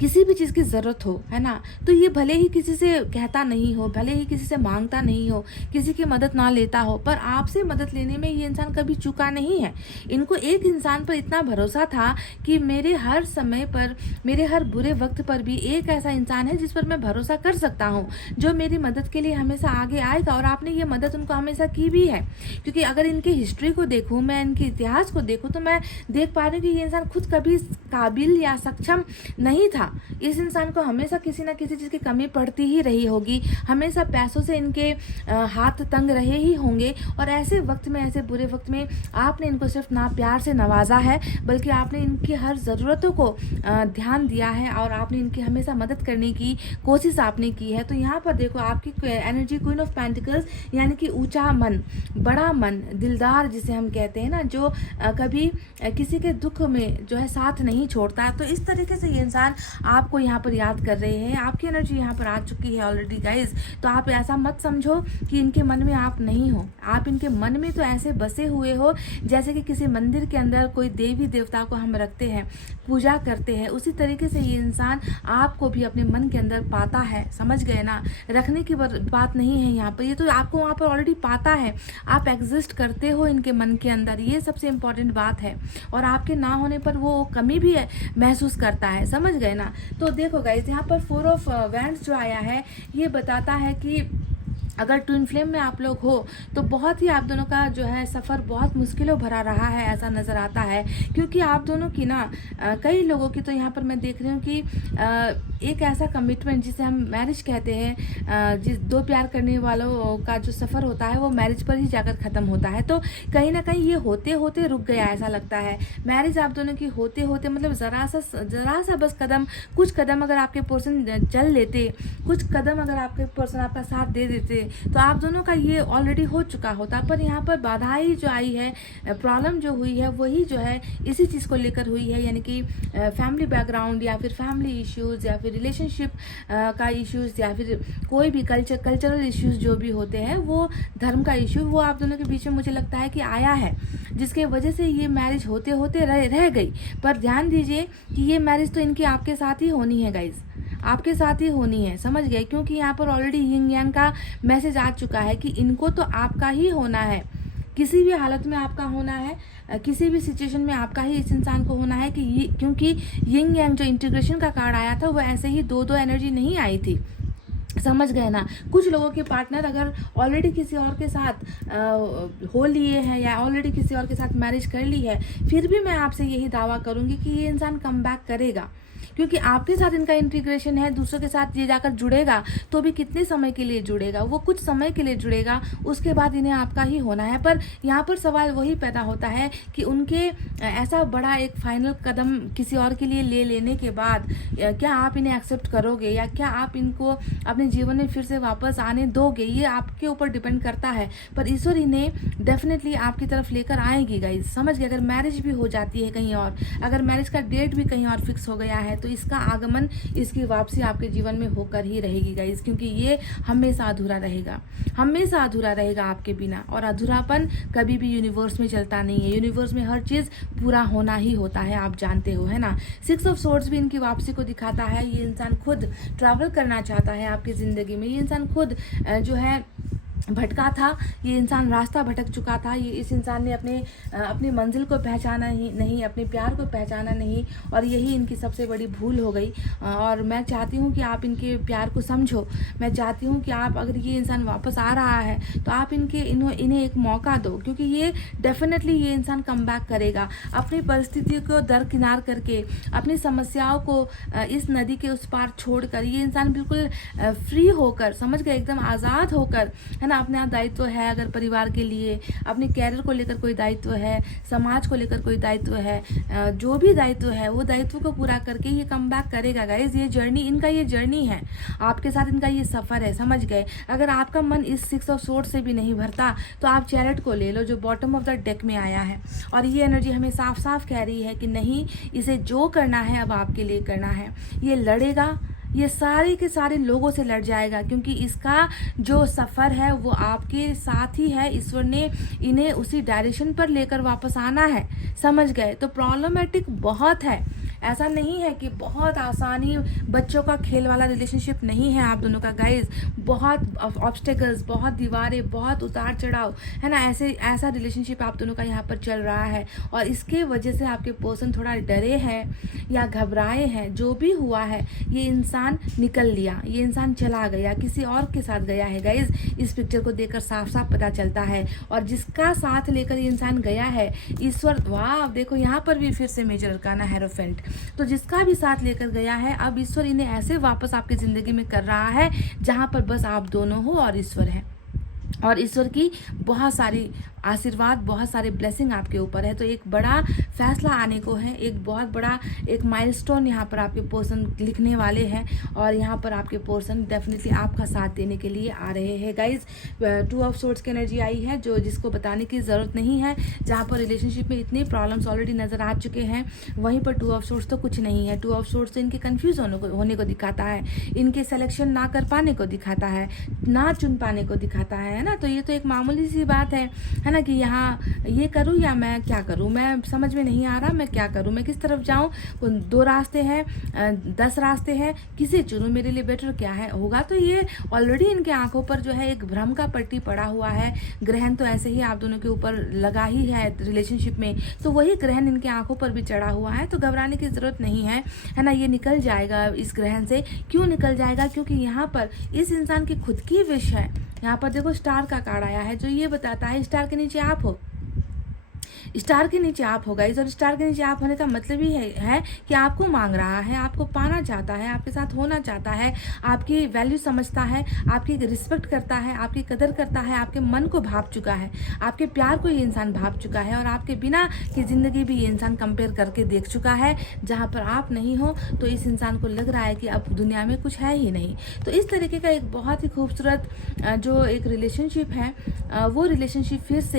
किसी भी चीज़ की ज़रूरत हो, है ना, तो ये भले ही किसी से कहता नहीं हो, भले ही किसी से मांगता नहीं हो, किसी की मदद ना लेता हो, पर आपसे मदद लेने में ये इंसान कभी चूका नहीं है। इनको एक इंसान पर इतना भरोसा था कि मेरे हर समय पर, मेरे हर बुरे वक्त पर भी एक ऐसा इंसान है जिस पर मैं भरोसा कर सकता हूँ, जो मेरी मदद के लिए हमेशा आगे आएगा। और आपने ये मदद उनको हमेशा की भी है, क्योंकि अगर इनकी हिस्ट्री को देखूँ, मैं इनके इतिहास को देखूँ, तो मैं देख पा रही हूँ कि ये इंसान खुद कभी काबिल या सक्षम नहीं था। इस इंसान को हमेशा किसी ना किसी चीज़ की कमी पड़ती ही रही होगी, हमेशा पैसों से इनके हाथ तंग रहे ही होंगे, और ऐसे वक्त में, ऐसे बुरे वक्त में आपने इनको सिर्फ ना प्यार से नवाजा है, बल्कि आपने इनकी हर ज़रूरतों को ध्यान दिया है, और आपने इनकी हमेशा मदद करने की कोशिश आपने की है। तो यहाँ पर देखो आपकी एनर्जी क्वीन ऑफ पेंटिकल्स, यानी कि ऊंचा मन, बड़ा मन, दिलदार जिसे हम कहते हैं ना, जो कभी किसी के दुख में जो है साथ नहीं छोड़ता। तो इस तरीके से ये इंसान आपको यहाँ पर याद कर रहे हैं, आपकी एनर्जी यहाँ पर आ चुकी है ऑलरेडी गाइज। तो आप ऐसा मत समझो कि इनके मन में आप नहीं हो, आप इनके मन में तो ऐसे बसे हुए हो जैसे कि किसी मंदिर के अंदर कोई देवी देवता को हम रखते हैं, पूजा करते हैं, उसी तरीके से ये इंसान आपको भी अपने मन के अंदर पाता है। समझ गए ना? रखने की बात नहीं है यहाँ पर, ये तो आपको वहाँ पर ऑलरेडी पाता है, आप एग्जिस्ट करते हो इनके मन के अंदर, ये सबसे इम्पोर्टेंट बात है। और आपके ना होने पर वो कमी भी है महसूस करता है। समझ गए ना? तो देखो गाइस, यहाँ पर 4 ऑफ वैंड्स जो आया है, ये बताता है कि अगर ट्विन फ्लेम में आप लोग हो तो बहुत ही आप दोनों का जो है सफ़र बहुत मुश्किलों भरा रहा है, ऐसा नज़र आता है। क्योंकि आप दोनों की ना कई लोगों की तो यहाँ पर मैं देख रही हूँ कि एक ऐसा कमिटमेंट जिसे हम मैरिज कहते हैं, जिस दो प्यार करने वालों का जो सफ़र होता है वो मैरिज पर ही जाकर ख़त्म होता है। तो कहीं ना कहीं ये होते होते रुक गया ऐसा लगता है। मैरिज आप दोनों की होते होते मतलब ज़रा सा बस कदम, कुछ कदम अगर आपके पर्सन चल लेते, कुछ कदम अगर आपके पर्सन आपका साथ दे देते तो आप दोनों का ये ऑलरेडी हो चुका होता। पर यहाँ पर बाधाएं जो आई है, प्रॉब्लम जो हुई है वही जो है इसी चीज़ को लेकर हुई है, यानी कि फैमिली बैकग्राउंड या फिर फैमिली इश्यूज़ या फिर रिलेशनशिप का इश्यूज़ या फिर कोई भी कल्चरल इश्यूज़ जो भी होते हैं, वो धर्म का इश्यू वो आप दोनों के बीच में मुझे लगता है कि आया है, जिसके वजह से ये मैरिज होते होते रह गई। पर ध्यान दीजिए कि ये मैरिज तो इनकी आपके साथ ही होनी है गाइज, आपके साथ ही होनी है, समझ गए? क्योंकि यहाँ पर ऑलरेडी यिंग यांग का मैसेज आ चुका है कि इनको तो आपका ही होना है, किसी भी हालत में आपका होना है, किसी भी सिचुएशन में आपका ही इस इंसान को होना है। कि क्योंकि यिंग यांग जो इंटीग्रेशन का कार्ड आया था वो ऐसे ही दो एनर्जी नहीं आई थी, समझ गए ना? कुछ लोगों के पार्टनर अगर ऑलरेडी किसी और के साथ हो लिए हैं या ऑलरेडी किसी और के साथ मैरिज कर ली है, फिर भी मैं आपसे यही दावा करूंगी कि ये इंसान कम बैक करेगा, क्योंकि आपके साथ इनका इंटीग्रेशन है। दूसरों के साथ ये जाकर जुड़ेगा तो भी कितने समय के लिए जुड़ेगा, वो कुछ समय के लिए जुड़ेगा, उसके बाद इन्हें आपका ही होना है। पर यहाँ पर सवाल वही पैदा होता है कि उनके ऐसा बड़ा एक फाइनल कदम किसी और के लिए ले लेने के बाद क्या आप इन्हें एक्सेप्ट करोगे या क्या आप इनको अपने जीवन में फिर से वापस आने दोगे, ये आपके ऊपर डिपेंड करता है। पर ईश्वर इन्हें डेफिनेटली आपकी तरफ लेकर आएगी गाइज, समझ गए? अगर मैरिज भी हो जाती है कहीं और, अगर मैरिज का डेट भी कहीं और फिक्स हो गया है तो इसका आगमन, इसकी वापसी आपके जीवन में होकर ही रहेगी गाइज, क्योंकि ये हमेशा अधूरा रहेगा, हमेशा अधूरा रहेगा आपके बिना। और अधूरापन कभी भी यूनिवर्स में चलता नहीं है, यूनिवर्स में हर चीज़ पूरा होना ही होता है, आप जानते हो, है ना? 6 ऑफ सोर्ड्स भी इनकी वापसी को दिखाता है। ये इंसान खुद ट्रैवल करना चाहता है आपकी ज़िंदगी में, ये इंसान खुद जो है भटका था, ये इंसान रास्ता भटक चुका था, ये इस इंसान ने अपनी मंजिल को पहचाना ही नहीं, अपने प्यार को पहचाना नहीं, और यही इनकी सबसे बड़ी भूल हो गई। और मैं चाहती हूँ कि आप इनके प्यार को समझो, मैं चाहती हूँ कि आप, अगर ये इंसान वापस आ रहा है तो आप इन्हें एक मौका दो, क्योंकि ये डेफिनेटली ये इंसान कम बैक करेगा। अपनी परिस्थितियों को दरकिनार करके, अपनी समस्याओं को इस नदी के उस पार छोड़कर ये इंसान बिल्कुल फ्री होकर, समझ गए, एकदम आज़ाद होकर, है ना? अपना दायित्व है, अगर परिवार के लिए, अपने कैरियर को लेकर कोई दायित्व है, समाज को लेकर कोई दायित्व है, जो भी दायित्व है वो दायित्व को पूरा करके ये कम बैक करेगा गाइज। ये जर्नी, इनका ये जर्नी है, आपके साथ इनका ये सफ़र है, समझ गए? अगर आपका मन इस 6 ऑफ सोर्ड से भी नहीं भरता तो आप चैरियट को ले लो जो बॉटम ऑफ द डेक में आया है, और ये एनर्जी हमें साफ साफ कह रही है कि नहीं, इसे जो करना है अब आपके लिए करना है। ये लड़ेगा, ये सारे के सारे लोगों से लड़ जाएगा, क्योंकि इसका जो सफ़र है वो आपके साथ ही है। ईश्वर ने इन्हें उसी डायरेक्शन पर लेकर वापस आना है, समझ गए? तो प्रॉब्लमेटिक बहुत है, ऐसा नहीं है कि बहुत आसानी, बच्चों का खेल वाला रिलेशनशिप नहीं है आप दोनों का गाइज। बहुत ऑब्स्टेकल्स, बहुत दीवारें, बहुत उतार चढ़ाव, है ना? ऐसा रिलेशनशिप आप दोनों का यहाँ पर चल रहा है, और इसके वजह से आपके पर्सन थोड़ा डरे हैं या घबराए हैं। जो भी हुआ है, ये इंसान निकल लिया, ये इंसान चला गया, किसी और के साथ गया है गाइज। इस पिक्चर को देखकर साफ साफ पता चलता है। और जिसका साथ लेकर ये इंसान गया है, ईश्वर, वाह देखो यहाँ पर भी फिर से मेजर अरकाना हेरोफेंट, तो जिसका भी साथ लेकर गया है, अब ईश्वर इन्हें ऐसे वापस आपकी ज़िंदगी में कर रहा है जहाँ पर बस आप दोनों हो और ईश्वर है, और ईश्वर की बहुत सारी आशीर्वाद, बहुत सारे ब्लेसिंग आपके ऊपर है। तो एक बड़ा फैसला आने को है, एक बहुत बड़ा एक माइलस्टोन यहाँ पर आपके पर्सन लिखने वाले हैं, और यहाँ पर आपके पर्सन डेफिनेटली आपका साथ देने के लिए आ रहे हैं गाइज। 2 ऑफ सोर्ड्स की एनर्जी आई है, जो जिसको बताने की ज़रूरत नहीं है। जहाँ पर रिलेशनशिप में इतने प्रॉब्लम्स ऑलरेडी नज़र आ चुके हैं, वहीं पर 2 ऑफ सोर्ड्स तो कुछ नहीं है। 2 ऑफ सोर्ड्स तो इनके कन्फ्यूज़ होने को दिखाता है, इनके सिलेक्शन ना कर पाने को दिखाता है, ना चुन पाने को दिखाता है ना? तो ये तो एक मामूली सी बात है ना, कि यहाँ ये करूँ या मैं क्या करूँ, मैं समझ में नहीं आ रहा, मैं क्या करूँ, मैं किस तरफ जाऊँ, 2 रास्ते हैं, 10 रास्ते हैं, किसे चुनूँ, मेरे लिए बेटर क्या है होगा। तो ये ऑलरेडी इनके आंखों पर जो है एक भ्रम का पट्टी पड़ा हुआ है। ग्रहण तो ऐसे ही आप दोनों के ऊपर लगा ही है रिलेशनशिप में, तो वही ग्रहण इनके आंखों पर भी चढ़ा हुआ है। तो घबराने की ज़रूरत नहीं है, है ना? ये निकल जाएगा इस ग्रहण से। क्यों निकल जाएगा? क्योंकि यहाँ पर इस इंसान की खुद की विश है। यहाँ पर देखो स्टार का कार्ड आया है, जो ये बताता है, स्टार के नीचे आप हो, स्टार के नीचे आप हो गाइस, और स्टार के नीचे आप होने का मतलब ही है कि आपको मांग रहा है, आपको पाना चाहता है, आपके साथ होना चाहता है, आपकी वैल्यू समझता है, आपकी रिस्पेक्ट करता है, आपकी कदर करता है, आपके मन को भाप चुका है, आपके प्यार को ये इंसान भाप चुका है, और आपके बिना की ज़िंदगी भी ये इंसान कंपेयर करके देख चुका है। जहाँ पर आप नहीं हो तो इस इंसान को लग रहा है कि अब दुनिया में कुछ है ही नहीं। तो इस तरीके का एक बहुत ही खूबसूरत जो एक रिलेशनशिप है, वो रिलेशनशिप फिर से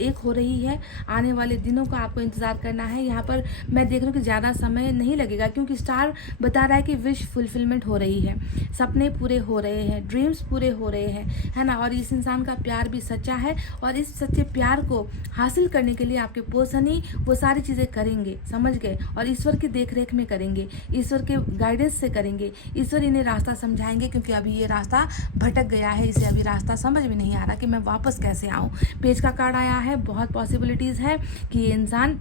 एक हो रही है। आने वाले दिनों का आपको इंतज़ार करना है। यहाँ पर मैं देख रही हूँ कि ज़्यादा समय नहीं लगेगा, क्योंकि स्टार बता रहा है कि विश फुलफिलमेंट हो रही है, सपने पूरे हो रहे हैं, ड्रीम्स पूरे हो रहे हैं, है ना। और इस इंसान का प्यार भी सच्चा है, और इस सच्चे प्यार को हासिल करने के लिए आपके पर्सन ही वो सारी चीज़ें करेंगे, समझ गए। और ईश्वर की देखरेख में करेंगे, ईश्वर के गाइडेंस से करेंगे, ईश्वर इन्हें रास्ता समझाएंगे, क्योंकि अभी ये रास्ता भटक गया है, इसे अभी रास्ता समझ में नहीं आ रहा कि मैं वापस कैसे आऊँ। पेज का कार्ड आया है, बहुत पॉसिबिलिटीज़ है कि ये इंसान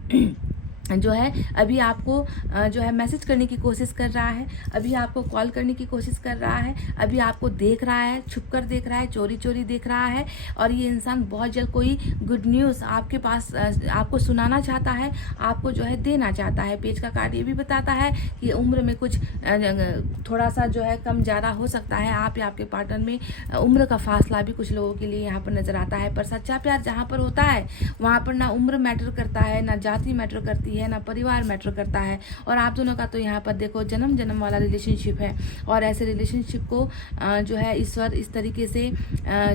जो है अभी आपको जो है मैसेज करने की कोशिश कर रहा है, अभी आपको कॉल करने की कोशिश कर रहा है, अभी आपको देख रहा है, छुप कर देख रहा है, चोरी चोरी देख रहा है। और ये इंसान बहुत जल्द कोई गुड न्यूज़ आपके पास आपको सुनाना चाहता है, आपको जो है देना चाहता है। पेज का कार्ड ये भी बताता है कि उम्र में कुछ थोड़ा सा जो है कम ज़्यादा हो सकता है, आप या आपके पार्टनर में उम्र का फासला भी कुछ लोगों के लिए यहाँ पर नज़र आता है। पर सच्चा प्यार जहाँ पर होता है वहाँ पर ना उम्र मैटर करता है, ना जाति मैटर करती है, ना परिवार मैटर करता है। और आप दोनों का तो यहाँ पर देखो जन्म जन्म वाला रिलेशनशिप है, और ऐसे रिलेशनशिप को जो है ईश्वर इस तरीके से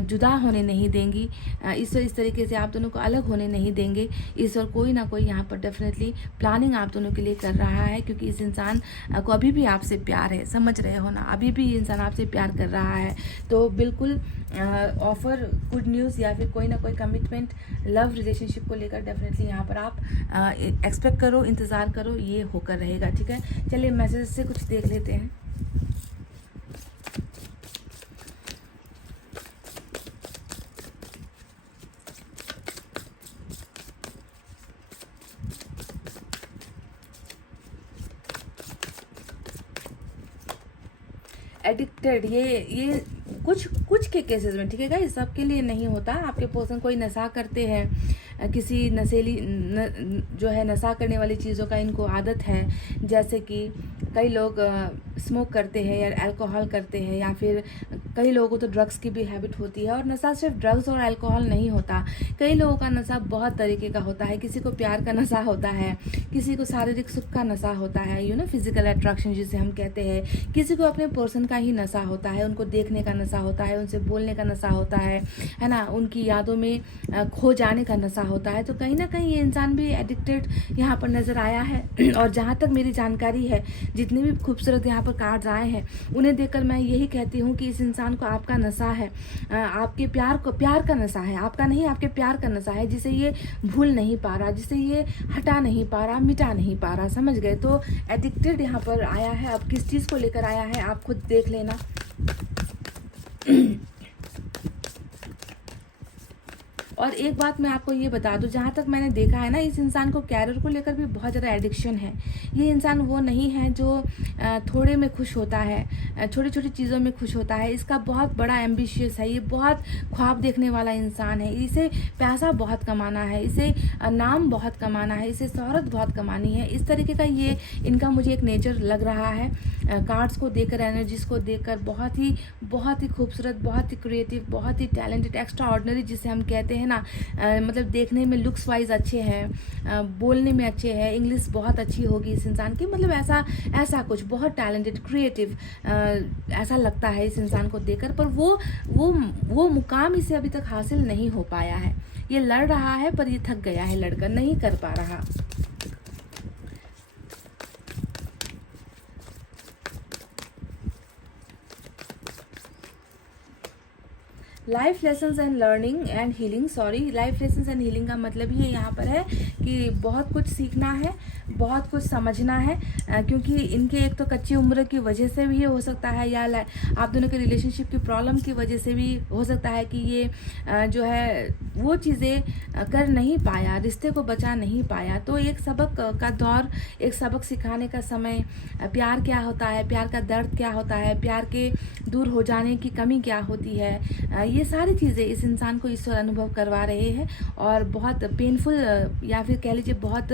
जुदा होने नहीं देंगी, ईश्वर इस तरीके से आप दोनों को अलग होने नहीं देंगे। ईश्वर कोई ना कोई यहाँ पर डेफिनेटली प्लानिंग आप दोनों के लिए कर रहा है, क्योंकि इस इंसान को अभी भी आपसे प्यार है, समझ रहे हो ना, अभी भी ये इंसान आपसे प्यार कर रहा है। तो बिल्कुल ऑफर, गुड न्यूज़ या फिर कोई ना कोई कमिटमेंट लव रिलेशनशिप को लेकर डेफिनेटली यहाँ पर आप एक्सपेक्ट करो, इंतज़ार करो, ये होकर रहेगा। ठीक है, चलिए मैसेज से कुछ देख लेते हैं। एडिक्टेड, ये कुछ कुछ के केसेस में, ठीक है गाइस, सबके लिए नहीं होता। आपके पर्सन कोई नशा करते हैं, किसी नशेली जो है नशा करने वाली चीज़ों का इनको आदत है, जैसे कि कई लोग स्मोक करते हैं या अल्कोहल करते हैं, या फिर कई लोगों को तो ड्रग्स की भी हैबिट होती है। और नशा सिर्फ ड्रग्स और अल्कोहल नहीं होता, कई लोगों का नशा बहुत तरीके का होता है। किसी को प्यार का नशा होता है, किसी को शारीरिक सुख का नशा होता है, फिजिकल अट्रैक्शन जिसे हम कहते हैं। किसी को अपने पर्सन का ही नशा होता है, उनको देखने का नशा होता है, उनसे बोलने का नशा होता है ना, उनकी यादों में खो जाने का नशा होता है। तो कहीं ना कहीं ये इंसान भी एडिक्टेड यहाँ पर नज़र आया है। और जहाँ तक मेरी जानकारी है, जितने भी खूबसूरत यहाँ पर कार्ड्स आए हैं, उन्हें देखकर मैं यही कहती हूँ कि इस इंसान को आपका नशा है, आपके प्यार का नशा है, आपका नहीं, आपके प्यार का नशा है, जिसे ये भूल नहीं पा रहा, जिसे ये हटा नहीं पा रहा, मिटा नहीं पा रहा, समझ गए। तो एडिक्टेड यहाँ पर आया है। अब किस चीज़ को लेकर आया है आप खुद देख लेना। और एक बात मैं आपको ये बता दूं, जहाँ तक मैंने देखा है ना, इस इंसान को कैरियर को लेकर भी बहुत ज़्यादा एडिक्शन है। ये इंसान वो नहीं है जो थोड़े में खुश होता है, छोटी छोटी चीज़ों में खुश होता है। इसका बहुत बड़ा एम्बिशियस है, ये बहुत ख्वाब देखने वाला इंसान है। इसे पैसा बहुत कमाना है, इसे नाम बहुत कमाना है, इसे शोहरत बहुत कमानी है। इस तरीके का ये इनका मुझे एक नेचर लग रहा है। कार्ड्स को देखकर, एनर्जीज को देखकर बहुत ही खूबसूरत, बहुत ही क्रिएटिव, बहुत ही टैलेंटेड, एक्स्ट्रा ऑर्डिनरी जिसे हम कहते हैं ना, मतलब देखने में लुक्स वाइज अच्छे हैं, बोलने में अच्छे हैं, इंग्लिश बहुत अच्छी होगी इस इंसान की, मतलब ऐसा कुछ बहुत टैलेंटेड, क्रिएटिव ऐसा लगता है इस इंसान को देखकर। पर वो मुकाम इसे अभी तक हासिल नहीं हो पाया है। ये लड़ रहा है पर ये थक गया है, लड़कर नहीं कर पा रहा। Life lessons and learning and healing, life lessons and healing का मतलब ये यहाँ पर है कि बहुत कुछ सीखना है, बहुत कुछ समझना है, क्योंकि इनके एक तो कच्ची उम्र की वजह से भी ये हो सकता है, या आप दोनों के रिलेशनशिप की प्रॉब्लम की वजह से भी हो सकता है कि ये जो है वो चीज़ें कर नहीं पाया, रिश्ते को बचा नहीं पाया। तो एक सबक का दौर, एक सबक सिखाने का समय, प्यार क्या होता है, प्यार का दर्द क्या होता है, प्यार के दूर हो जाने की कमी क्या होती है, ये सारी चीज़ें इस इंसान को ईश्वर अनुभव करवा रहे हैं। और बहुत पेनफुल या फिर फिर कह लीजिए बहुत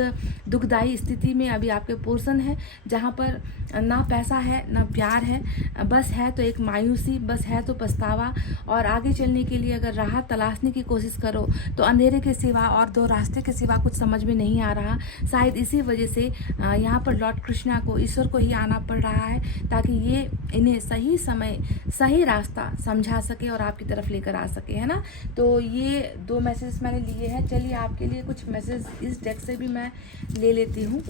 दुखदाई स्थिति में अभी आपके पोर्शन है, जहाँ पर ना पैसा है ना प्यार है, बस है तो एक मायूसी, बस है तो पछतावा। और आगे चलने के लिए अगर राह तलाशने की कोशिश करो तो अंधेरे के सिवा और दो रास्ते के सिवा कुछ समझ में नहीं आ रहा। शायद इसी वजह से यहाँ पर लॉर्ड कृष्णा को, ईश्वर को ही आना पड़ रहा है, ताकि ये इन्हें सही समय सही रास्ता समझा सके और आपकी तरफ लेकर आ सके, है ना। तो ये 2 मैसेज मैंने लिए हैं। चलिए आपके लिए कुछ मैसेज इस डेक से भी मैं ले लेती हूँ।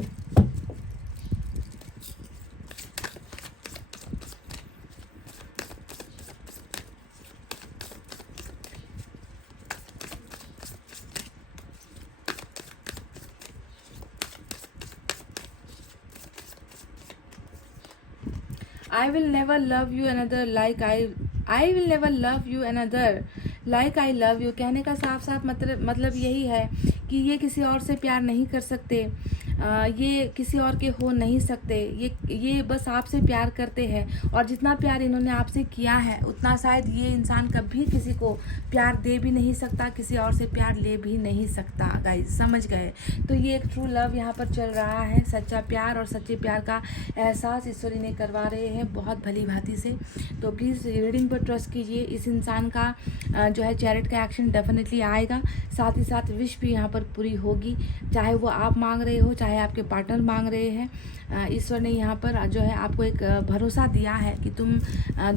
I will never love you another like I will never love you another like I love you। कहने का साफ साफ मतलब यही है कि ये किसी और से प्यार नहीं कर सकते, ये किसी और के हो नहीं सकते, ये बस आपसे प्यार करते हैं। और जितना प्यार इन्होंने आपसे किया है उतना शायद ये इंसान कभी किसी को प्यार दे भी नहीं सकता, किसी और से प्यार ले भी नहीं सकता। गाइस समझ गए? तो ये एक ट्रू लव यहाँ पर चल रहा है। सच्चा प्यार और सच्चे प्यार का एहसास ईश्वर इन्हें करवा रहे हैं बहुत भली भांति से। तो प्लीज़ रीडिंग पर ट्रस्ट कीजिए। इस इंसान का जो है चैरिट का एक्शन डेफिनेटली आएगा, साथ ही साथ विश भी यहाँ पर पूरी होगी, चाहे वो आप मांग रहे हो चाहे आपके पार्टनर मांग रहे हैं। ईश्वर ने यहाँ पर जो है आपको एक भरोसा दिया है कि तुम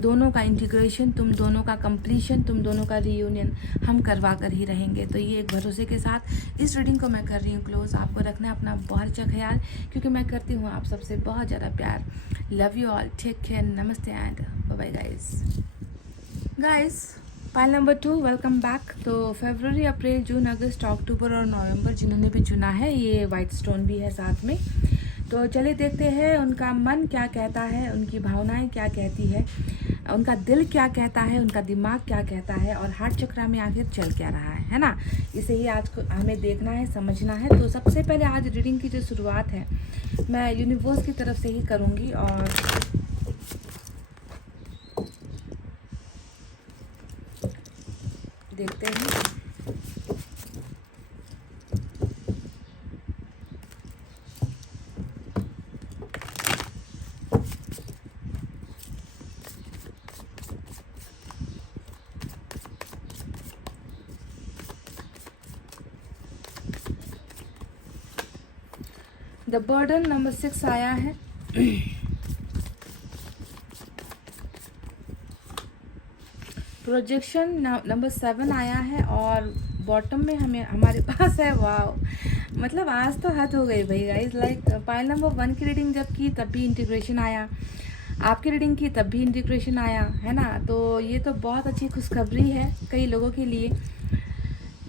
दोनों का इंटीग्रेशन, तुम दोनों का कंप्लीशन, तुम दोनों का रीयूनियन हम करवा कर ही रहेंगे। तो ये एक भरोसे के साथ इस रीडिंग को मैं कर रही हूँ क्लोज। आपको रखना है अपना बहुत अच्छा ख्याल, क्योंकि मैं करती हूँ आप सबसे बहुत ज़्यादा प्यार। Love you all, take care, नमस्ते and bye bye guys. Pile number 2, welcome back. तो फरवरी, अप्रैल, जून, अगस्त, अक्टूबर और नवंबर जिन्होंने भी चुना है, ये वाइट स्टोन भी है साथ में। तो चलिए देखते हैं उनका मन क्या कहता है, उनकी भावनाएं क्या कहती है, उनका दिल क्या कहता है, उनका दिमाग क्या कहता है, और हार्ट चक्र में आखिर चल क्या रहा है ना। इसे ही आज को हमें देखना है, समझना है। तो सबसे पहले आज रीडिंग की जो शुरुआत है मैं यूनिवर्स की तरफ से ही करूँगी, और देखते हैं। द बर्डन नंबर 6 आया है। प्रोजेक्शन नंबर 7 आया है, और बॉटम में हमारे पास है वाव। मतलब आज तो हद हो गई भाई गाइस। लाइक पाइल नंबर 1 की रीडिंग जब की तब भी इंटीग्रेशन आया, आपकी रीडिंग की तब भी इंटीग्रेशन आया, है ना। तो ये तो बहुत अच्छी खुशखबरी है कई लोगों के लिए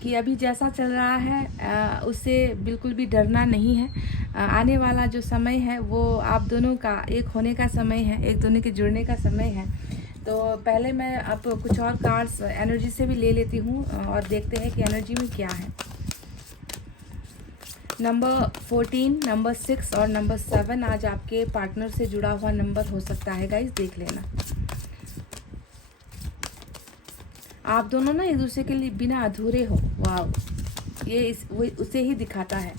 कि अभी जैसा चल रहा है उससे बिल्कुल भी डरना नहीं है। आने वाला जो समय है वो आप दोनों का एक होने का समय है, एक दोनों के जुड़ने का समय है। तो पहले मैं अब कुछ और कार्ड्स एनर्जी से भी ले लेती हूँ और देखते हैं कि एनर्जी में क्या है। नंबर 14, नंबर 6 और नंबर 7 आज आपके पार्टनर से जुड़ा हुआ नंबर हो सकता है गाइस, देख लेना। आप दोनों ना एक दूसरे के लिए बिना अधूरे हो। वाह, ये उसे ही दिखाता है।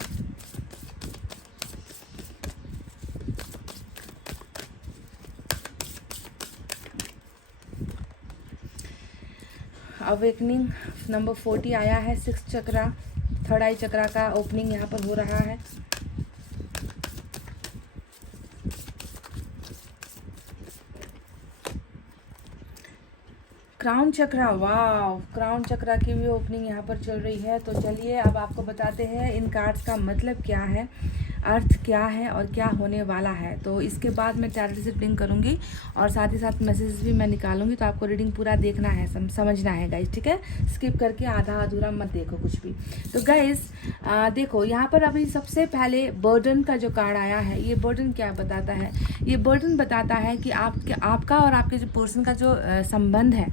अवेकनिंग नंबर 40 आया है। 6 चक्रा, थर्ड आई चक्रा का ओपनिंग यहाँ पर हो रहा है। क्राउन चक्रा, वाव, क्राउन चक्रा की भी ओपनिंग यहाँ पर चल रही है। तो चलिए अब आपको बताते हैं इन कार्ड्स का मतलब क्या है, अर्थ क्या है और क्या होने वाला है। तो इसके बाद मैं टैरोट से रीडिंग करूँगी और साथ ही साथ मैसेजेस भी मैं निकालूंगी। तो आपको रीडिंग पूरा देखना है, समझना है गाइस, ठीक है। स्किप करके आधा अधूरा मत देखो कुछ भी। तो गाइस देखो यहाँ पर अभी सबसे पहले बर्डन का जो कार्ड आया है, ये बर्डन क्या बताता है? ये बर्डन बताता है कि आपका और आपके जो पर्सन का जो संबंध है,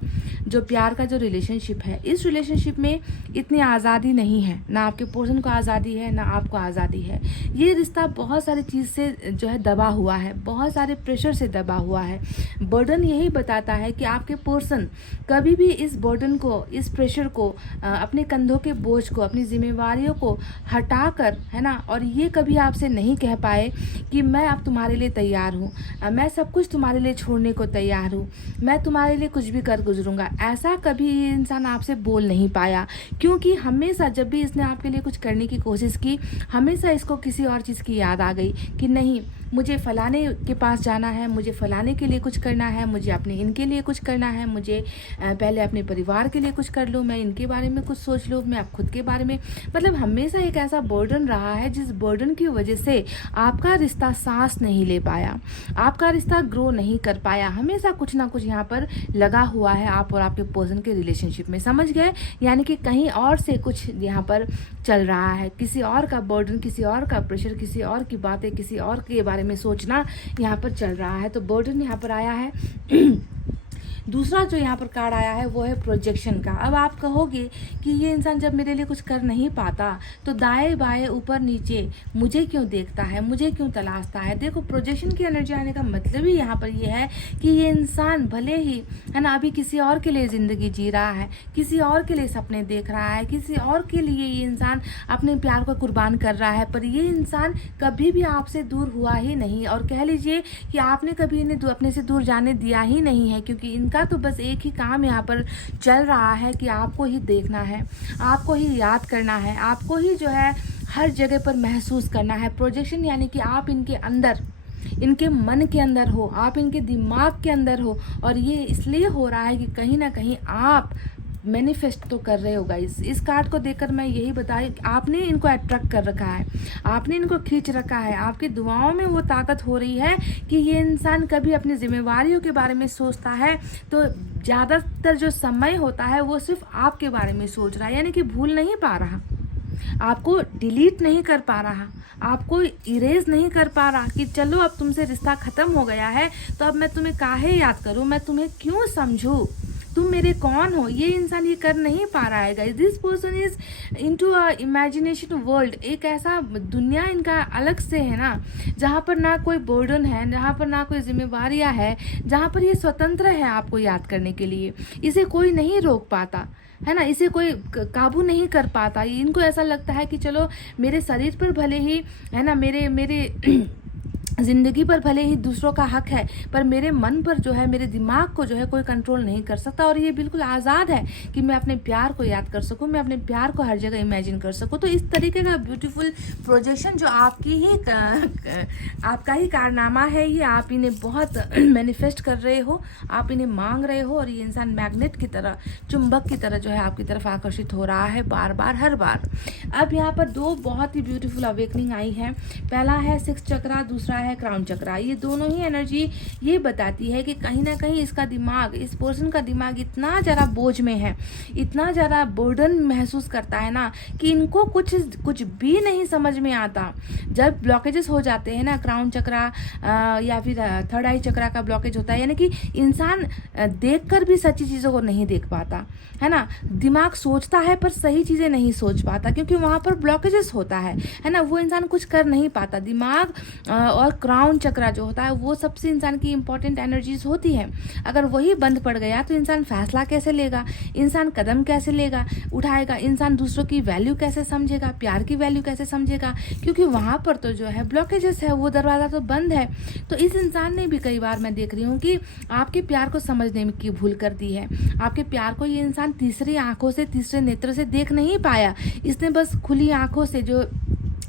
जो प्यार का जो रिलेशनशिप है, इस रिलेशनशिप में इतनी आज़ादी नहीं है, ना आपके पर्सन को आज़ादी है ना आपको आज़ादी है। ये रिश्ता बहुत सारी चीज़ से जो है दबा हुआ है, बहुत सारे प्रेशर से दबा हुआ है। बर्डन यही बताता है कि आपके पर्सन कभी भी इस बर्डन को, इस प्रेशर को, अपने कंधों के बोझ को, अपनी जिम्मेवारियों को हटाकर, है ना, और ये कभी आपसे नहीं कह पाए कि मैं अब तुम्हारे लिए तैयार हूँ, मैं सब कुछ तुम्हारे लिए छोड़ने को तैयार हूँ, मैं तुम्हारे लिए कुछ भी कर गुजरूंगा। ऐसा कभी ये इंसान आपसे बोल नहीं पाया, क्योंकि हमेशा जब भी इसने आपके लिए कुछ करने की कोशिश की, हमेशा इसको किसी और चीज़ की याद आ गई कि नहीं, मुझे फलाने के पास जाना है, मुझे फलाने के लिए कुछ करना है, मुझे अपने इनके लिए कुछ करना है, मुझे पहले अपने परिवार के लिए कुछ कर लूँ, मैं इनके बारे में कुछ सोच लूँ, मैं अब खुद के बारे में। मतलब हमेशा एक ऐसा बर्डन रहा है जिस बर्डन की वजह से आपका रिश्ता सांस नहीं ले पाया, आपका रिश्ता ग्रो नहीं कर पाया। हमेशा कुछ ना कुछ यहाँ पर लगा हुआ है आप और आपके पर्सन के रिलेशनशिप में, समझ गए? यानी कि कहीं और से कुछ यहाँ पर चल रहा है, किसी और का बर्डन, किसी और का प्रेशर, किसी और की बातें, किसी और के बारे में सोचना यहाँ पर चल रहा है। तो बर्डन यहाँ पर आया है। दूसरा जो यहाँ पर कार्ड आया है वो है प्रोजेक्शन का। अब आप कहोगे कि ये इंसान जब मेरे लिए कुछ कर नहीं पाता तो दाएं बाएं ऊपर नीचे मुझे क्यों देखता है, मुझे क्यों तलाशता है। देखो, प्रोजेक्शन की एनर्जी आने का मतलब ही यहाँ पर ये है कि ये इंसान भले ही, है ना, अभी किसी और के लिए ज़िंदगी जी रहा है, किसी और के लिए सपने देख रहा है, किसी और के लिए ये इंसान अपने प्यार को कुर्बान कर रहा है, पर ये इंसान कभी भी आपसे दूर हुआ ही नहीं। और कह लीजिए कि आपने कभी इन्हें अपने से दूर जाने दिया ही नहीं है, क्योंकि इनका तो बस एक ही काम यहाँ पर चल रहा है कि आपको ही देखना है, आपको ही याद करना है, आपको ही जो है हर जगह पर महसूस करना है। प्रोजेक्शन यानी कि आप इनके अंदर, इनके मन के अंदर हो, आप इनके दिमाग के अंदर हो, और ये इसलिए हो रहा है कि कहीं ना कहीं आप मैनिफेस्ट तो कर रहे हो गाइस। इस कार्ड को देखकर मैं यही बताई, आपने इनको अट्रैक्ट कर रखा है, आपने इनको खींच रखा है, आपकी दुआओं में वो ताकत हो रही है कि ये इंसान कभी अपनी जिम्मेवारियों के बारे में सोचता है तो ज़्यादातर जो समय होता है वो सिर्फ आपके बारे में सोच रहा है, यानी कि भूल नहीं पा रहा, आपको डिलीट नहीं कर पा रहा, आपको इरेज नहीं कर पा रहा कि चलो अब तुमसे रिश्ता ख़त्म हो गया है तो अब मैं तुम्हें काहे याद करूँ, मैं तुम्हें क्यों समझूँ, तुम मेरे कौन हो। ये इंसान ये कर नहीं पा रहा है guys. This person is into a imagination world. एक ऐसा दुनिया इनका अलग से है ना, जहाँ पर ना कोई बर्डन है, जहाँ पर ना कोई जिम्मेवारियाँ है, जहाँ पर ये स्वतंत्र है आपको याद करने के लिए। इसे कोई नहीं रोक पाता, है ना, इसे कोई काबू नहीं कर पाता। इनको ऐसा लगता है कि चलो मेरे शरीर पर भले ही, है ना, मेरे ज़िंदगी पर भले ही दूसरों का हक है, पर मेरे मन पर जो है, मेरे दिमाग को जो है कोई कंट्रोल नहीं कर सकता, और ये बिल्कुल आज़ाद है कि मैं अपने प्यार को याद कर सकूं, मैं अपने प्यार को हर जगह इमेजिन कर सकूं। तो इस तरीके का ब्यूटीफुल प्रोजेक्शन जो आपका ही कारनामा है, ये आप इन्हें बहुत मैनिफेस्ट कर रहे हो, आप इन्हें मांग रहे हो, और ये इंसान मैग्नेट की तरह, चुंबक की तरह जो है आपकी तरफ आकर्षित हो रहा है बार बार, हर बार। अब यहाँ पर दो बहुत ही ब्यूटीफुल अवेकनिंग आई है। पहला है 6 चक्रा, दूसरा है क्राउन चक्रा। ये दोनों ही एनर्जी ये बताती है कि कहीं ना कहीं इसका दिमाग, इस पर्सन का दिमाग इतना ज़्यादा बोझ में है, इतना ज़्यादा बर्डन महसूस करता है ना कि इनको कुछ भी नहीं समझ में आता। जब ब्लॉकेजेस हो जाते हैं ना, क्राउन चक्रा या फिर थर्ड आई चक्रा का ब्लॉकेज होता है, यानी कि इंसान देखकर भी सच्ची चीज़ों को नहीं देख पाता, है ना, दिमाग सोचता है पर सही चीज़ें नहीं सोच पाता, क्योंकि वहाँ पर ब्लॉकेजेस होता है ना, वो इंसान कुछ कर नहीं पाता। दिमाग और क्राउन चक्रा जो होता है वो सबसे इंसान की इंपॉर्टेंट एनर्जीज होती है। अगर वही बंद पड़ गया तो इंसान फैसला कैसे लेगा, इंसान कदम कैसे लेगा, उठाएगा, इंसान दूसरों की वैल्यू कैसे समझेगा, प्यार की वैल्यू कैसे समझेगा, क्योंकि वहाँ पर तो जो है ब्लॉकेजेस है, वो दरवाज़ा तो बंद है। तो इस इंसान ने भी कई बार मैं देख रही हूँ कि आपके प्यार को समझने की भूल कर दी है। आपके प्यार को ये इंसान तीसरी आंखों से, तीसरे नेत्र से देख नहीं पाया। इसने बस खुली आंखों से, जो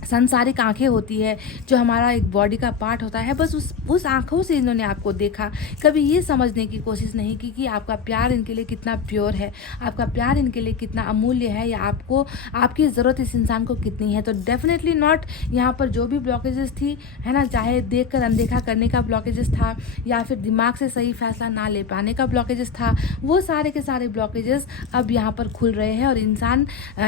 संसारिक आंखें होती है, जो हमारा एक बॉडी का पार्ट होता है, बस उस आंखों से इन्होंने आपको देखा। कभी ये समझने की कोशिश नहीं की कि आपका प्यार इनके लिए कितना प्योर है, आपका प्यार इनके लिए कितना अमूल्य है, या आपकी ज़रूरत इस इंसान को कितनी है। तो डेफिनेटली नॉट, यहाँ पर जो भी ब्लॉकेजेस थी, है ना, चाहे देखकर अनदेखा करने का ब्लॉकेजेस था, या फिर दिमाग से सही फैसला ना ले पाने का ब्लॉकेजेस था, वो सारे के सारे ब्लॉकेजेस अब यहाँ पर खुल रहे हैं, और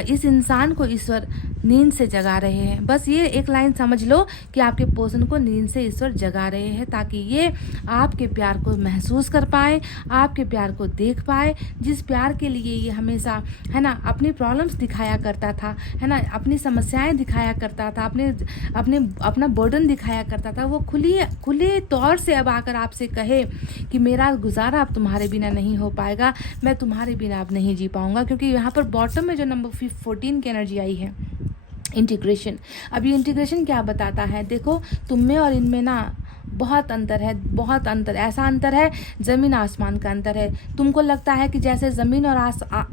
इस इंसान को ईश्वर नींद से जगा रहे हैं, बस ये एक लाइन समझ लो कि आपके पर्सन को नींद से ईश्वर जगा रहे हैं, ताकि ये आपके प्यार को महसूस कर पाए, आपके प्यार को देख पाए, जिस प्यार के लिए ये हमेशा, है ना, अपनी प्रॉब्लम्स दिखाया करता था, है ना, अपनी समस्याएं दिखाया करता था, अपना बर्डन दिखाया करता था, वो खुले तौर से अब आकर आपसे कहे कि मेरा गुजारा अब तुम्हारे बिना नहीं हो पाएगा, मैं तुम्हारे बिना अब नहीं जी पाऊंगा। क्योंकि यहाँ पर बॉटम में जो नंबर 14 की एनर्जी आई है, इंटीग्रेशन। अब ये इंटीग्रेशन क्या बताता है? देखो, तुम में और इनमें ना बहुत अंतर है, बहुत अंतर, ऐसा अंतर है ज़मीन आसमान का अंतर है। तुमको लगता है कि जैसे ज़मीन और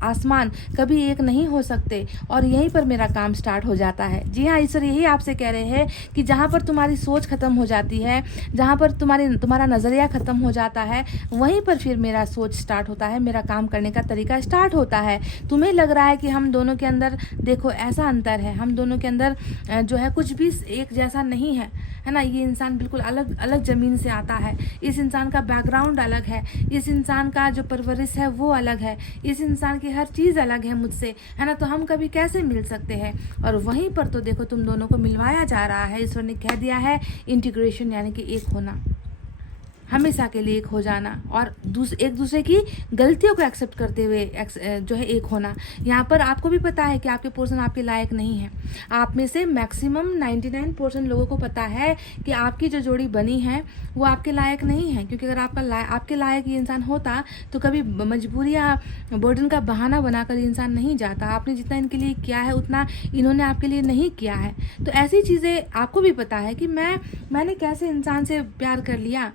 आसमान कभी एक नहीं हो सकते, और यहीं पर मेरा काम स्टार्ट हो जाता है। जी हाँ, ईश्वर यही आपसे कह रहे हैं कि जहाँ पर तुम्हारी सोच ख़त्म हो जाती है, जहाँ पर तुम्हारा नज़रिया ख़त्म हो जाता है, वहीं पर फिर मेरा सोच स्टार्ट होता है, मेरा काम करने का तरीका स्टार्ट होता है। तुम्हें लग रहा है कि हम दोनों के अंदर, देखो ऐसा अंतर है, हम दोनों के अंदर जो है कुछ भी एक जैसा नहीं है, है ना। ये इंसान बिल्कुल अलग अलग ज़मीन से आता है, इस इंसान का बैकग्राउंड अलग है, इस इंसान का जो परवरिश है वो अलग है, इस इंसान की हर चीज़ अलग है मुझसे, है ना। तो हम कभी कैसे मिल सकते हैं? और वहीं पर तो देखो तुम दोनों को मिलवाया जा रहा है। ईश्वर ने कह दिया है इंटीग्रेशन, यानी कि एक होना, हमेशा के लिए एक हो जाना, और एक दूसरे की गलतियों को एक्सेप्ट करते हुए जो है एक होना। यहाँ पर आपको भी पता है कि आपके पर्सन आपके लायक नहीं है। आप में से मैक्सिमम 99% लोगों को पता है कि आपकी जो जोड़ी बनी है वो आपके लायक नहीं है। क्योंकि अगर आपके लायक ये इंसान होता तो कभी मजबूरी या बर्डन का बहाना बनाकर इंसान नहीं जाता। आपने जितना इनके लिए किया है उतना इन्होंने आपके लिए नहीं किया है। तो ऐसी चीज़ें आपको भी पता है कि मैंने कैसे इंसान से प्यार कर लिया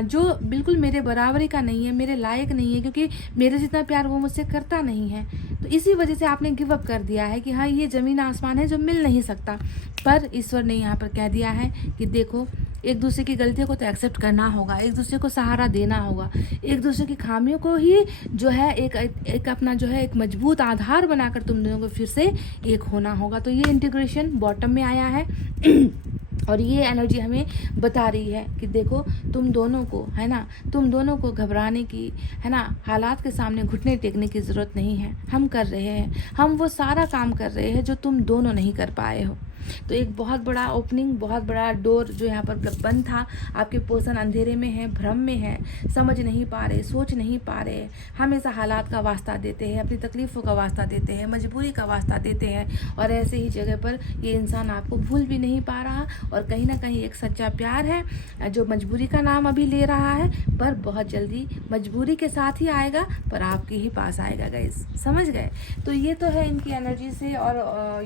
जो बिल्कुल मेरे बराबरी का नहीं है, मेरे लायक नहीं है, क्योंकि मेरे जितना प्यार वो मुझसे करता नहीं है। तो इसी वजह से आपने गिव अप कर दिया है कि हाँ, ये ज़मीन आसमान है जो मिल नहीं सकता। पर ईश्वर ने यहाँ पर कह दिया है कि देखो, एक दूसरे की गलतियों को तो एक्सेप्ट करना होगा, एक दूसरे को सहारा देना होगा, एक दूसरे की खामियों को ही जो है एक अपना जो है एक मजबूत आधार बनाकर तुम दोनों को फिर से एक होना होगा। तो ये इंटीग्रेशन बॉटम में आया है और ये एनर्जी हमें बता रही है कि देखो, तुम दोनों को, है ना, तुम दोनों को घबराने की, है ना, हालात के सामने घुटने टेकने की ज़रूरत नहीं है। हम कर रहे हैं, हम वो सारा काम कर रहे हैं जो तुम दोनों नहीं कर पाए हो। तो एक बहुत बड़ा ओपनिंग, बहुत बड़ा डोर जो यहाँ पर बंद था। आपके पर्सन अंधेरे में है, भ्रम में है, समझ नहीं पा रहे, सोच नहीं पा रहे, हमेशा हालात का वास्ता देते हैं, अपनी तकलीफ़ों का वास्ता देते हैं, मजबूरी का वास्ता देते हैं। और ऐसे ही जगह पर ये इंसान आपको भूल भी नहीं पा रहा, और कहीं ना कहीं एक सच्चा प्यार है जो मजबूरी का नाम अभी ले रहा है, पर बहुत जल्दी मजबूरी के साथ ही आएगा, पर आपके ही पास आएगा। गाइस, समझ गए? तो ये तो है इनकी एनर्जी से और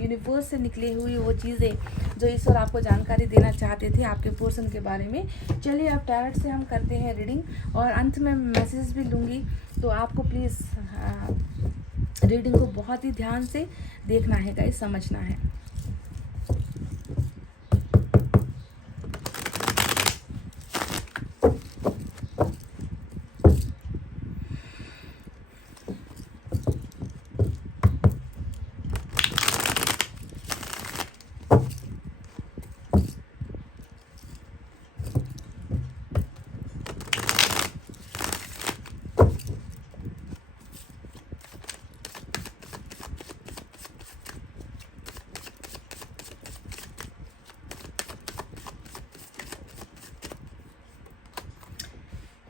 यूनिवर्स से निकली हुई वो चीज़ें जो ईश्वर आपको जानकारी देना चाहते थे आपके पर्सन के बारे में। चलिए अब टैरोट से हम करते हैं रीडिंग, और अंत में मैसेज भी लूँगी। तो आपको प्लीज़ रीडिंग को बहुत ही ध्यान से देखना है गाइस, समझना है।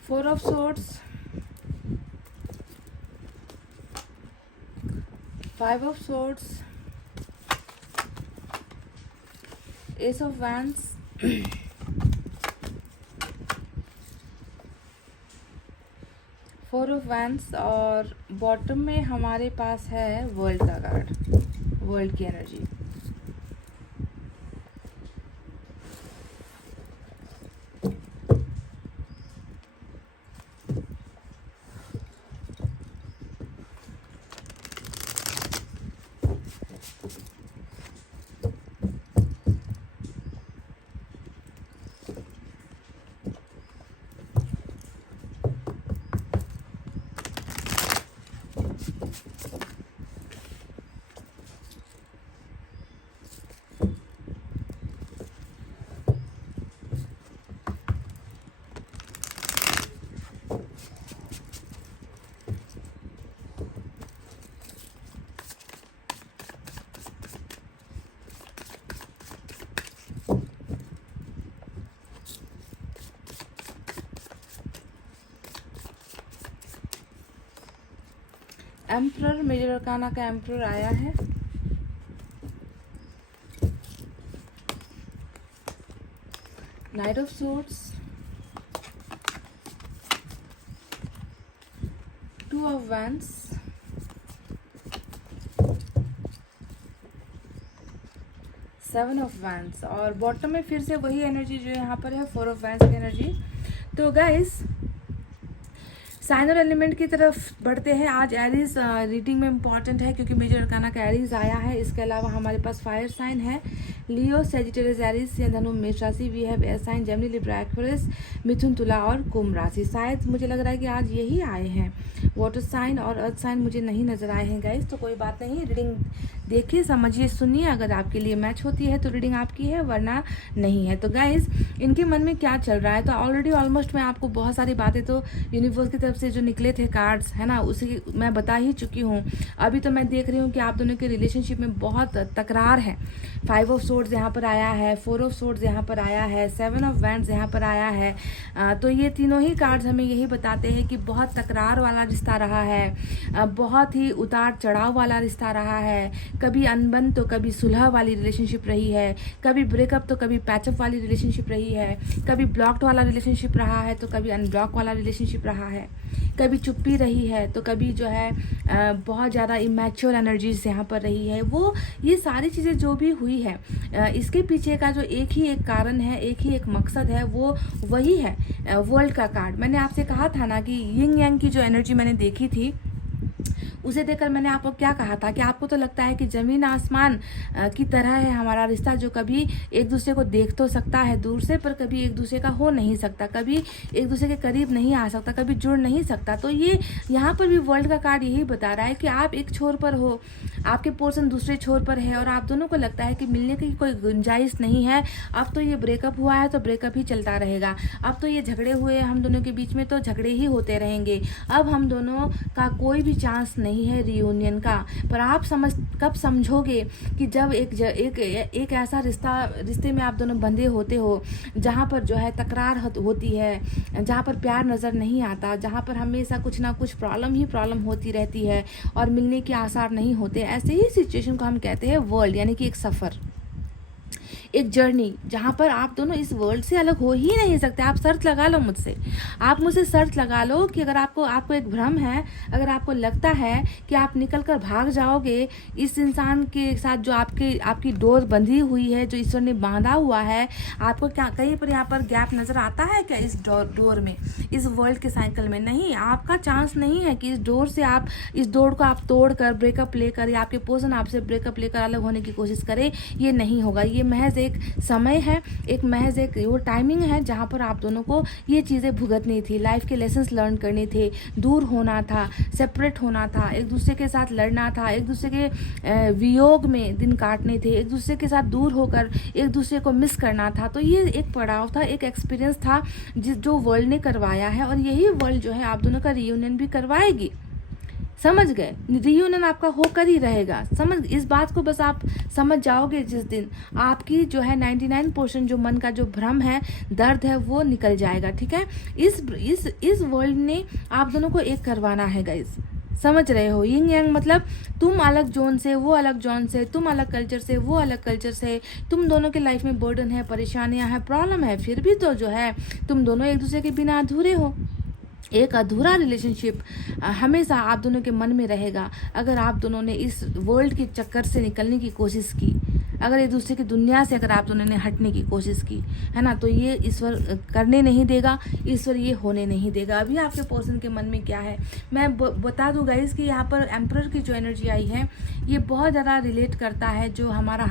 Four of Swords, Five of Swords, Ace of Wands, Four of Wands, और बॉटम में हमारे पास है वर्ल्ड का कार्ड, वर्ल्ड की एनर्जी। एम्परर, मेजर अरकाना का एम्परर आया है। Night of swords, 2 of wands, 7 of wands, और बॉटम में फिर से वही एनर्जी जो यहाँ पर है, 4 ऑफ वैंड्स की एनर्जी। तो गाइस साइन और एलिमेंट की तरफ बढ़ते हैं। आज एरीज रीडिंग में इंपॉर्टेंट है क्योंकि मेजर अरकाना का एरीज आया है। इसके अलावा हमारे पास फायर साइन है, लियो, सेजिटेरियस, एरीज, धनु, मेष राशि। We have air sign, Gemini, Libra, Aquarius, मिथुन, तुला और कुंभ राशि। शायद मुझे लग रहा है कि आज यही आए हैं। वाटर साइन और अर्थ साइन मुझे नहीं नजर आए हैं गाइस, तो कोई बात नहीं। रीडिंग देखिए, समझिए, सुनिए। अगर आपके लिए मैच होती है तो रीडिंग आपकी है, वरना नहीं है। तो गाइस इनके मन में क्या चल रहा है, तो ऑलरेडी ऑलमोस्ट मैं आपको बहुत सारी बातें तो यूनिवर्स की तरफ से जो निकले थे कार्ड्स, है ना, उसी मैं बता ही चुकी हूँ। अभी तो मैं देख रही हूँ कि आप दोनों के रिलेशनशिप में बहुत तकरार है। 5 ऑफ सोर्ड्स यहाँ पर आया है, 4 ऑफ सोर्ड्स यहाँ पर आया है, 7 ऑफ वैंड्स यहाँ पर आया है। तो ये तीनों ही कार्ड्स हमें यही बताते हैं कि बहुत तकरार वाला रिश्ता रहा है, बहुत ही उतार चढ़ाव वाला रिश्ता रहा है। कभी अनबन तो कभी सुलह वाली रिलेशनशिप रही है, कभी ब्रेकअप तो कभी पैचअप वाली रिलेशनशिप रही है, कभी ब्लॉक्ड वाला रिलेशनशिप रहा है तो कभी अनब्लॉक वाला रिलेशनशिप रहा है, कभी चुप्पी रही है तो कभी जो है बहुत ज़्यादा इमैच्योर एनर्जीज यहाँ पर रही है। वो ये सारी चीज़ें जो भी हुई है, इसके पीछे का जो एक ही एक कारण है, एक ही एक मकसद है, वो वही है वर्ल्ड का कार्ड। मैंने आपसे कहा था ना कि यिंग यांग की जो एनर्जी मैंने देखी थी, उसे देखकर मैंने आपको क्या कहा था कि आपको तो लगता है कि ज़मीन आसमान की तरह है हमारा रिश्ता, जो कभी एक दूसरे को देख तो सकता है दूर से, पर कभी एक दूसरे का हो नहीं सकता, कभी एक दूसरे के करीब नहीं आ सकता, कभी जुड़ नहीं सकता। तो ये यहाँ पर भी वर्ल्ड का कार्ड यही बता रहा है कि आप एक छोर पर हो, आपके पोर्सन दूसरे छोर पर है, और आप दोनों को लगता है कि मिलने की कोई गुंजाइश नहीं है। अब तो ये ब्रेकअप हुआ है तो ब्रेकअप ही चलता रहेगा, अब तो ये झगड़े हुए हम दोनों के बीच में तो झगड़े ही होते रहेंगे, अब हम दोनों का कोई भी चांस नहीं है रियूनियन का। पर आप कब समझोगे कि जब एक ऐसा रिश्ते में आप दोनों बंधे होते हो जहाँ पर जो है तकरार होती है, जहाँ पर प्यार नज़र नहीं आता, जहाँ पर हमेशा कुछ ना कुछ प्रॉब्लम ही प्रॉब्लम होती रहती है और मिलने के आसार नहीं होते। ऐसे ही सिचुएशन को हम कहते हैं वर्ल्ड, यानी कि एक सफ़र, एक जर्नी, जहाँ पर आप दोनों इस वर्ल्ड से अलग हो ही नहीं सकते। आप शर्त लगा लो मुझसे, आप मुझसे शर्त लगा लो कि अगर आपको एक भ्रम है, अगर आपको लगता है कि आप निकल कर भाग जाओगे इस इंसान के साथ जो आपकी डोर बंधी हुई है, जो ईश्वर ने बांधा हुआ है, आपको क्या कहीं पर यहाँ पर गैप नज़र आता है क्या इस डोर में, इस वर्ल्ड के साइकिल में? नहीं, आपका चांस नहीं है कि इस डोर को आप तोड़ कर ब्रेकअप लेकर, या आपके पर्सन आपसे ब्रेकअप लेकर अलग होने की कोशिश करे। ये नहीं होगा। ये महज एक समय है, एक महज एक वो टाइमिंग है जहाँ पर आप दोनों को ये चीज़ें भुगतनी थी, लाइफ के लेसन्स लर्न करने थे, दूर होना था, सेपरेट होना था, एक दूसरे के साथ लड़ना था, एक दूसरे के वियोग में दिन काटने थे, एक दूसरे के साथ दूर होकर एक दूसरे को मिस करना था। तो ये एक पड़ाव था, एक एक्सपीरियंस था जो वर्ल्ड ने करवाया है, और यही वर्ल्ड जो है आप दोनों का रियूनियन भी करवाएगी। समझ गए? रियूनियन आपका होकर ही रहेगा। इस बात को बस आप समझ जाओगे जिस दिन आपकी जो है 99% जो मन का जो भ्रम है, दर्द है, वो निकल जाएगा। ठीक है? इस वर्ल्ड ने आप दोनों को एक करवाना है गाइस। समझ रहे हो? यिंग यांग मतलब तुम अलग जोन से, वो अलग जोन से, तुम अलग कल्चर से, वो अलग कल्चर से, तुम दोनों के लाइफ में बर्डन है, परेशानियां हैं, प्रॉब्लम है, फिर भी तो जो है तुम दोनों एक दूसरे के बिना अधूरे हो। एक अधूरा रिलेशनशिप हमेशा आप दोनों के मन में रहेगा अगर आप दोनों ने इस वर्ल्ड के चक्कर से निकलने की कोशिश की, अगर एक दूसरे की दुनिया से अगर आप दोनों ने हटने की कोशिश की, है ना, तो ये ईश्वर करने नहीं देगा, ईश्वर ये होने नहीं देगा। अभी आपके पर्सन के मन में क्या है मैं बता दूँ गाइस कि यहाँ पर एम्परर की जो एनर्जी आई है ये बहुत ज़्यादा रिलेट करता है जो हमारा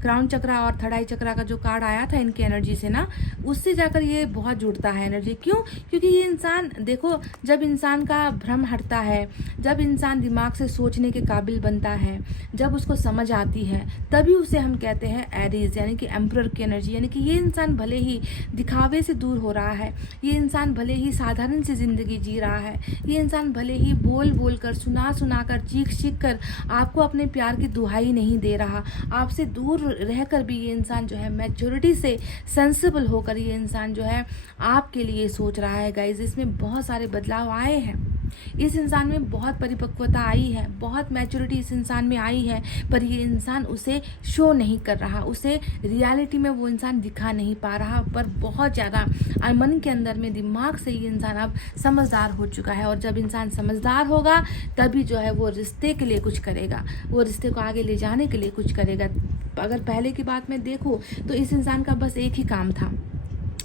क्राउन चक्रा और थर्ड आई चक्रा का जो कार्ड आया था इनकी एनर्जी से ना, उससे जाकर ये बहुत जुड़ता है एनर्जी। क्यों? क्योंकि ये इंसान, देखो, जब इंसान का भ्रम हटता है, जब इंसान दिमाग से सोचने के काबिल बनता है, जब उसको समझ आती है, तभी उसे हम कहते हैं एरीज, यानी कि एम्परर की एनर्जी। यानी कि ये इंसान भले ही दिखावे से दूर हो रहा है, ये इंसान भले ही साधारण सी जिंदगी जी रहा है, ये इंसान भले ही बोल कर, सुना कर, चीख कर आपको अपने प्यार की दुहाई नहीं दे रहा, आपसे दूर रहकर भी ये इंसान जो है मैच्योरिटी से सेंसिबल होकर ये इंसान जो है आपके लिए सोच रहा है गाइज। इसमें बहुत सारे बदलाव आए हैं। इस इंसान में बहुत परिपक्वता आई है, बहुत मैच्योरिटी इस इंसान में आई है, पर ये इंसान उसे शो नहीं कर रहा, उसे रियलिटी में वो इंसान दिखा नहीं पा रहा। पर बहुत ज़्यादा मन के अंदर में, दिमाग से ये इंसान अब समझदार हो चुका है। और जब इंसान समझदार होगा तभी जो है वो रिश्ते के लिए कुछ करेगा, वो रिश्ते को आगे ले जाने के लिए कुछ करेगा। अगर पहले की बात मैं देखूँ तो इस इंसान का बस एक ही काम था,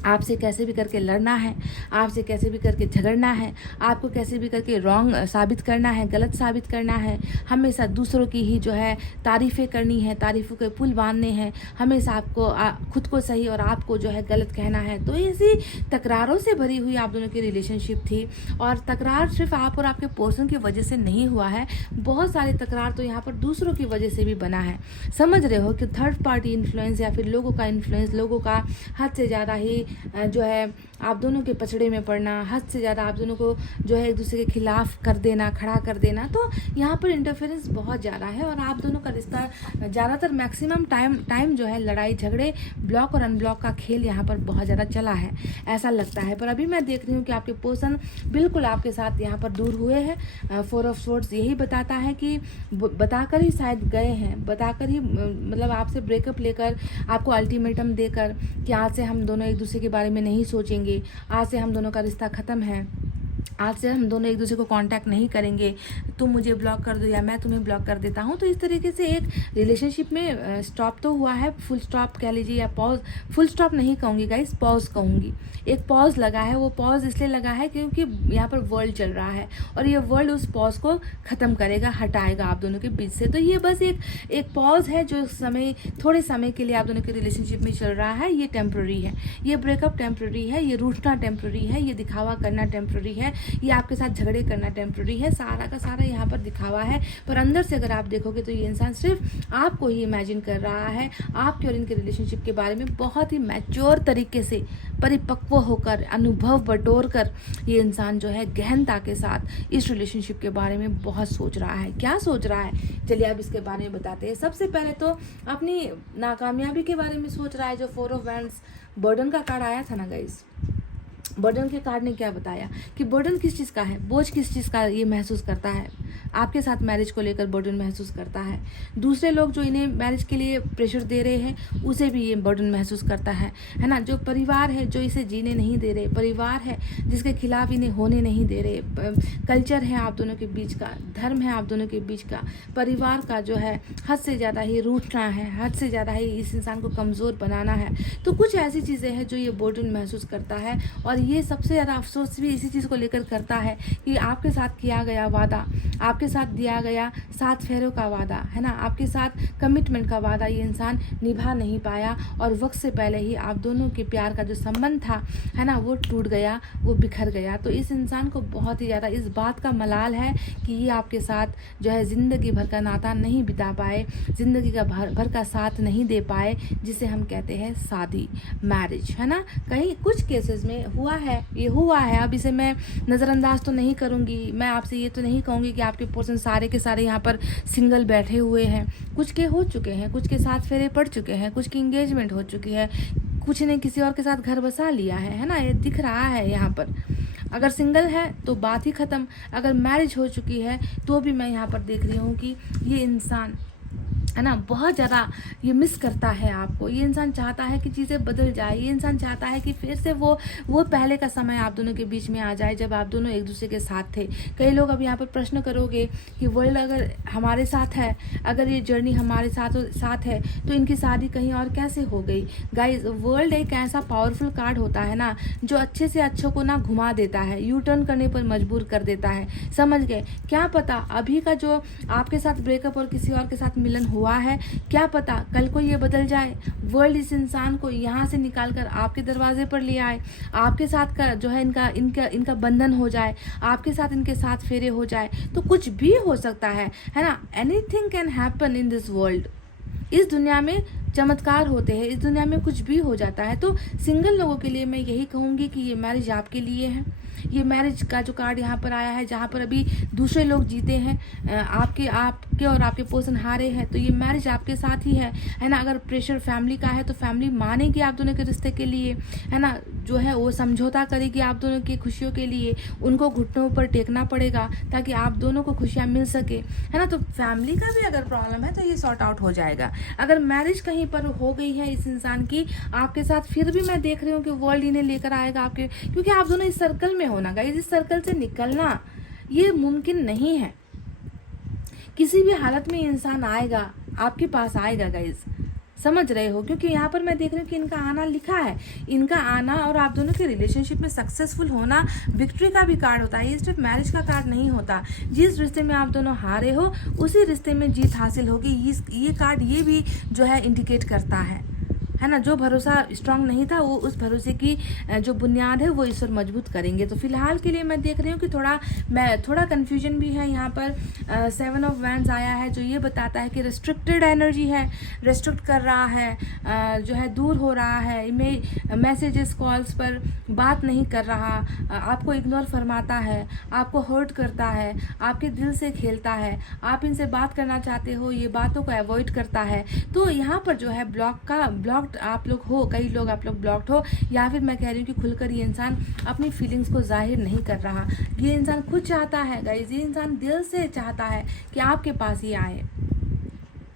आपसे कैसे भी करके लड़ना है, आपसे कैसे भी करके झगड़ना है, आपको कैसे भी करके रॉन्ग साबित करना है, गलत साबित करना है, हमेशा दूसरों की ही जो है तारीफ़ें करनी है, तारीफ़ों के पुल बांधने हैं, हमेशा आपको खुद को सही और आपको जो है गलत कहना है। तो इसी तकरारों से भरी हुई आप दोनों की रिलेशनशिप थी। और तकरार सिर्फ आप और आपके पर्सन की वजह से नहीं हुआ है, बहुत सारे तकरार तो यहाँ पर दूसरों की वजह से भी बना है। समझ रहे हो कि थर्ड पार्टी इन्फ्लुएंस या फिर लोगों का इन्फ्लुएंस, लोगों का हद से ज़्यादा ही जो है आप दोनों के पछड़े में पड़ना, हद से ज़्यादा आप दोनों को जो है एक दूसरे के खिलाफ कर देना, खड़ा कर देना। तो यहाँ पर इंटरफेरेंस बहुत ज़्यादा है और आप दोनों का रिश्ता ज़्यादातर मैक्सिमम टाइम जो है लड़ाई झगड़े, ब्लॉक और अनब्लॉक का खेल यहाँ पर बहुत ज़्यादा चला है, ऐसा लगता है। पर अभी मैं देख रही हूँ कि आपके पर्सन बिल्कुल आपके साथ यहाँ पर दूर हुए हैं। 4 ऑफ स्वॉर्ड्स यही बताता है कि बताकर ही शायद गए हैं, बताकर ही मतलब आपसे ब्रेकअप लेकर, आपको अल्टीमेटम देकर कि आज से हम दोनों एक दूसरे के बारे में नहीं सोचेंगे, आज से हम दोनों का रिश्ता ख़त्म है, आज से हम दोनों एक दूसरे को कांटेक्ट नहीं करेंगे, तुम मुझे ब्लॉक कर दो या मैं तुम्हें ब्लॉक कर देता हूँ। तो इस तरीके से एक रिलेशनशिप में स्टॉप तो हुआ है, फुल स्टॉप कह लीजिए या पॉज, फुल स्टॉप नहीं कहूँगी गाइस, पॉज कहूँगी। एक पॉज लगा है, वो पॉज इसलिए लगा है क्योंकि यहाँ पर वर्ल्ड चल रहा है और ये वर्ल्ड उस पॉज को ख़त्म करेगा, हटाएगा आप दोनों के बीच से। तो ये बस एक पॉज है जो समय, थोड़े समय के लिए आप दोनों के रिलेशनशिप में चल रहा है। ये टेम्प्रेरी है, ये ब्रेकअप टेम्प्रेरी है, ये रूठना टेम्प्रेरी है, ये दिखावा करना टेम्प्रेरी है, ये आपके साथ झगड़े करना टेम्प्रेरी है। सारा का सारा यहाँ पर दिखावा है, पर अंदर से अगर आप देखोगे तो ये इंसान सिर्फ आपको ही इमेजिन कर रहा है। आपके और इनके रिलेशनशिप के बारे में बहुत ही मैच्योर तरीके से, परिपक्व होकर, अनुभव बटोर कर ये इंसान जो है गहनता के साथ इस रिलेशनशिप के बारे में बहुत सोच रहा है। क्या सोच रहा है, चलिए अब इसके बारे में बताते हैं। सबसे पहले तो अपनी नाकामयाबी के बारे में सोच रहा है। जो 4 ऑफ वैंड्स बर्डन का कार्ड आया था ना गाइस, बर्डन के कार्ड ने क्या बताया कि बर्डन किस चीज़ का है, बोझ किस चीज़ का ये महसूस करता है, आपके साथ मैरिज को लेकर बर्डन महसूस करता है। दूसरे लोग जो इन्हें मैरिज के लिए प्रेशर दे रहे हैं उसे भी ये बर्डन महसूस करता है ना। जो परिवार है जो इसे जीने नहीं दे रहे, परिवार है जिसके खिलाफ इन्हें होने नहीं दे रहे, कल्चर है आप दोनों के बीच का, धर्म है आप दोनों के बीच का, परिवार का जो है हद से ज़्यादा ही रूठना है, हद से ज़्यादा ही इस इंसान को कमज़ोर बनाना है। तो कुछ ऐसी चीज़ें हैं जो ये बर्डन महसूस करता है। और ये सबसे ज़्यादा अफसोस भी इसी चीज़ को लेकर करता है कि आपके साथ किया गया वादा, आपके साथ दिया गया 7 फेरों का वादा है ना, आपके साथ कमिटमेंट का वादा ये इंसान निभा नहीं पाया और वक्त से पहले ही आप दोनों के प्यार का जो संबंध था है ना, वो टूट गया, वो बिखर गया। तो इस इंसान को बहुत ही ज़्यादा इस बात का मलाल है कि ये आपके साथ जो है ज़िंदगी भर का नाता नहीं बिता पाए, ज़िंदगी का भर का साथ नहीं दे पाए, जिसे हम कहते हैं शादी, मैरिज है ना। कहीं कुछ केसेस में हुआ है, ये हुआ है। अब इसे मैं नज़रअंदाज तो नहीं करूँगी, मैं आपसे ये तो नहीं कहूँगी कि आपके पर्सन सारे के सारे यहाँ पर सिंगल बैठे हुए हैं। कुछ के हो चुके हैं, कुछ के साथ फेरे पड़ चुके हैं, कुछ की इंगेजमेंट हो चुकी है, कुछ ने किसी और के साथ घर बसा लिया है ना, ये दिख रहा है यहाँ पर। अगर सिंगल है तो बात ही ख़त्म, अगर मैरिज हो चुकी है तो भी मैं यहाँ पर देख रही हूँ कि ये इंसान है ना बहुत ज़्यादा ये मिस करता है आपको। ये इंसान चाहता है कि चीज़ें बदल जाए, ये इंसान चाहता है कि फिर से वो पहले का समय आप दोनों के बीच में आ जाए जब आप दोनों एक दूसरे के साथ थे। कई लोग अब यहाँ पर प्रश्न करोगे कि वर्ल्ड अगर हमारे साथ है, अगर ये जर्नी हमारे साथ है तो इनकी शादी कहीं और कैसे हो गई। गाइज, वर्ल्ड एक ऐसा पावरफुल कार्ड होता है ना जो अच्छे से अच्छों को ना घुमा देता है, यू टर्न करने पर मजबूर कर देता है। समझ गए? क्या पता अभी का जो आपके साथ ब्रेकअप और किसी और के साथ मिलन हुआ है, क्या पता कल को ये बदल जाए, वर्ल्ड इस इंसान को यहाँ से निकाल कर आपके दरवाजे पर ले आए, आपके साथ का जो है इनका बंधन हो जाए, आपके साथ इनके साथ फेरे हो जाए। तो कुछ भी हो सकता है ना। Anything can happen in this world. इस दुनिया में चमत्कार होते हैं, इस दुनिया में कुछ भी हो जाता है। तो सिंगल लोगों के लिए मैं यही कहूँगी कि ये मैरिज आपके लिए है, ये मैरिज का जो कार्ड यहाँ पर आया है, जहाँ पर अभी दूसरे लोग जीते हैं, आपके और आपके पर्सन हारे हैं, तो ये मैरिज आपके साथ ही है ना। अगर प्रेशर फैमिली का है तो फैमिली मानेगी आप दोनों के रिश्ते के लिए, है ना, जो है वो समझौता करेगी आप दोनों की खुशियों के लिए, उनको घुटनों पर टेकना पड़ेगा ताकि आप दोनों को खुशियाँ मिल सके, है ना। तो फैमिली का भी अगर प्रॉब्लम है तो ये सॉर्ट आउट हो जाएगा। अगर मैरिज कहीं पर हो गई है इस इंसान की आपके साथ, फिर भी मैं देख रही हूँ कि वर्ल्ड इन्हें लेकर आएगा आपके, क्योंकि आप दोनों इस सर्कल में हो ना गाइस, इस सर्कल से निकलना ये मुमकिन नहीं है। किसी भी हालत में इंसान आएगा, आपके पास आएगा गाइस, समझ रहे हो। क्योंकि यहाँ पर मैं देख रही हूँ कि इनका आना लिखा है, इनका आना और आप दोनों के रिलेशनशिप में सक्सेसफुल होना विक्ट्री का भी कार्ड होता है, ये सिर्फ मैरिज का कार्ड नहीं होता। जिस रिश्ते में आप दोनों हारे हो उसी रिश्ते में जीत हासिल होगी, ये कार्ड ये भी जो है इंडिकेट करता है ना। जो भरोसा स्ट्रांग नहीं था वो उस भरोसे की जो बुनियाद है वो ईश्वर मजबूत करेंगे। तो फिलहाल के लिए मैं देख रही हूँ कि थोड़ा कन्फ्यूजन भी है। यहाँ पर 7 ऑफ वैंड्स आया है जो ये बताता है कि रिस्ट्रिक्टेड एनर्जी है, रिस्ट्रिक्ट कर रहा है, जो है दूर हो रहा है, मैसेजेस कॉल्स पर बात नहीं कर रहा, आपको इग्नोर फरमाता है, आपको हर्ट करता है, आपके दिल से खेलता है, आप इनसे बात करना चाहते हो ये बातों को अवॉइड करता है। तो यहाँ पर जो है ब्लॉक्ड आप लोग हो, कई लोग आप लोग ब्लॉक्ड हो, या फिर मैं कह रही हूँ कि खुलकर ये इंसान अपनी फीलिंग्स को जाहिर नहीं कर रहा। ये इंसान खुद चाहता है गाइस, ये इंसान दिल से चाहता है कि आपके पास ये आए,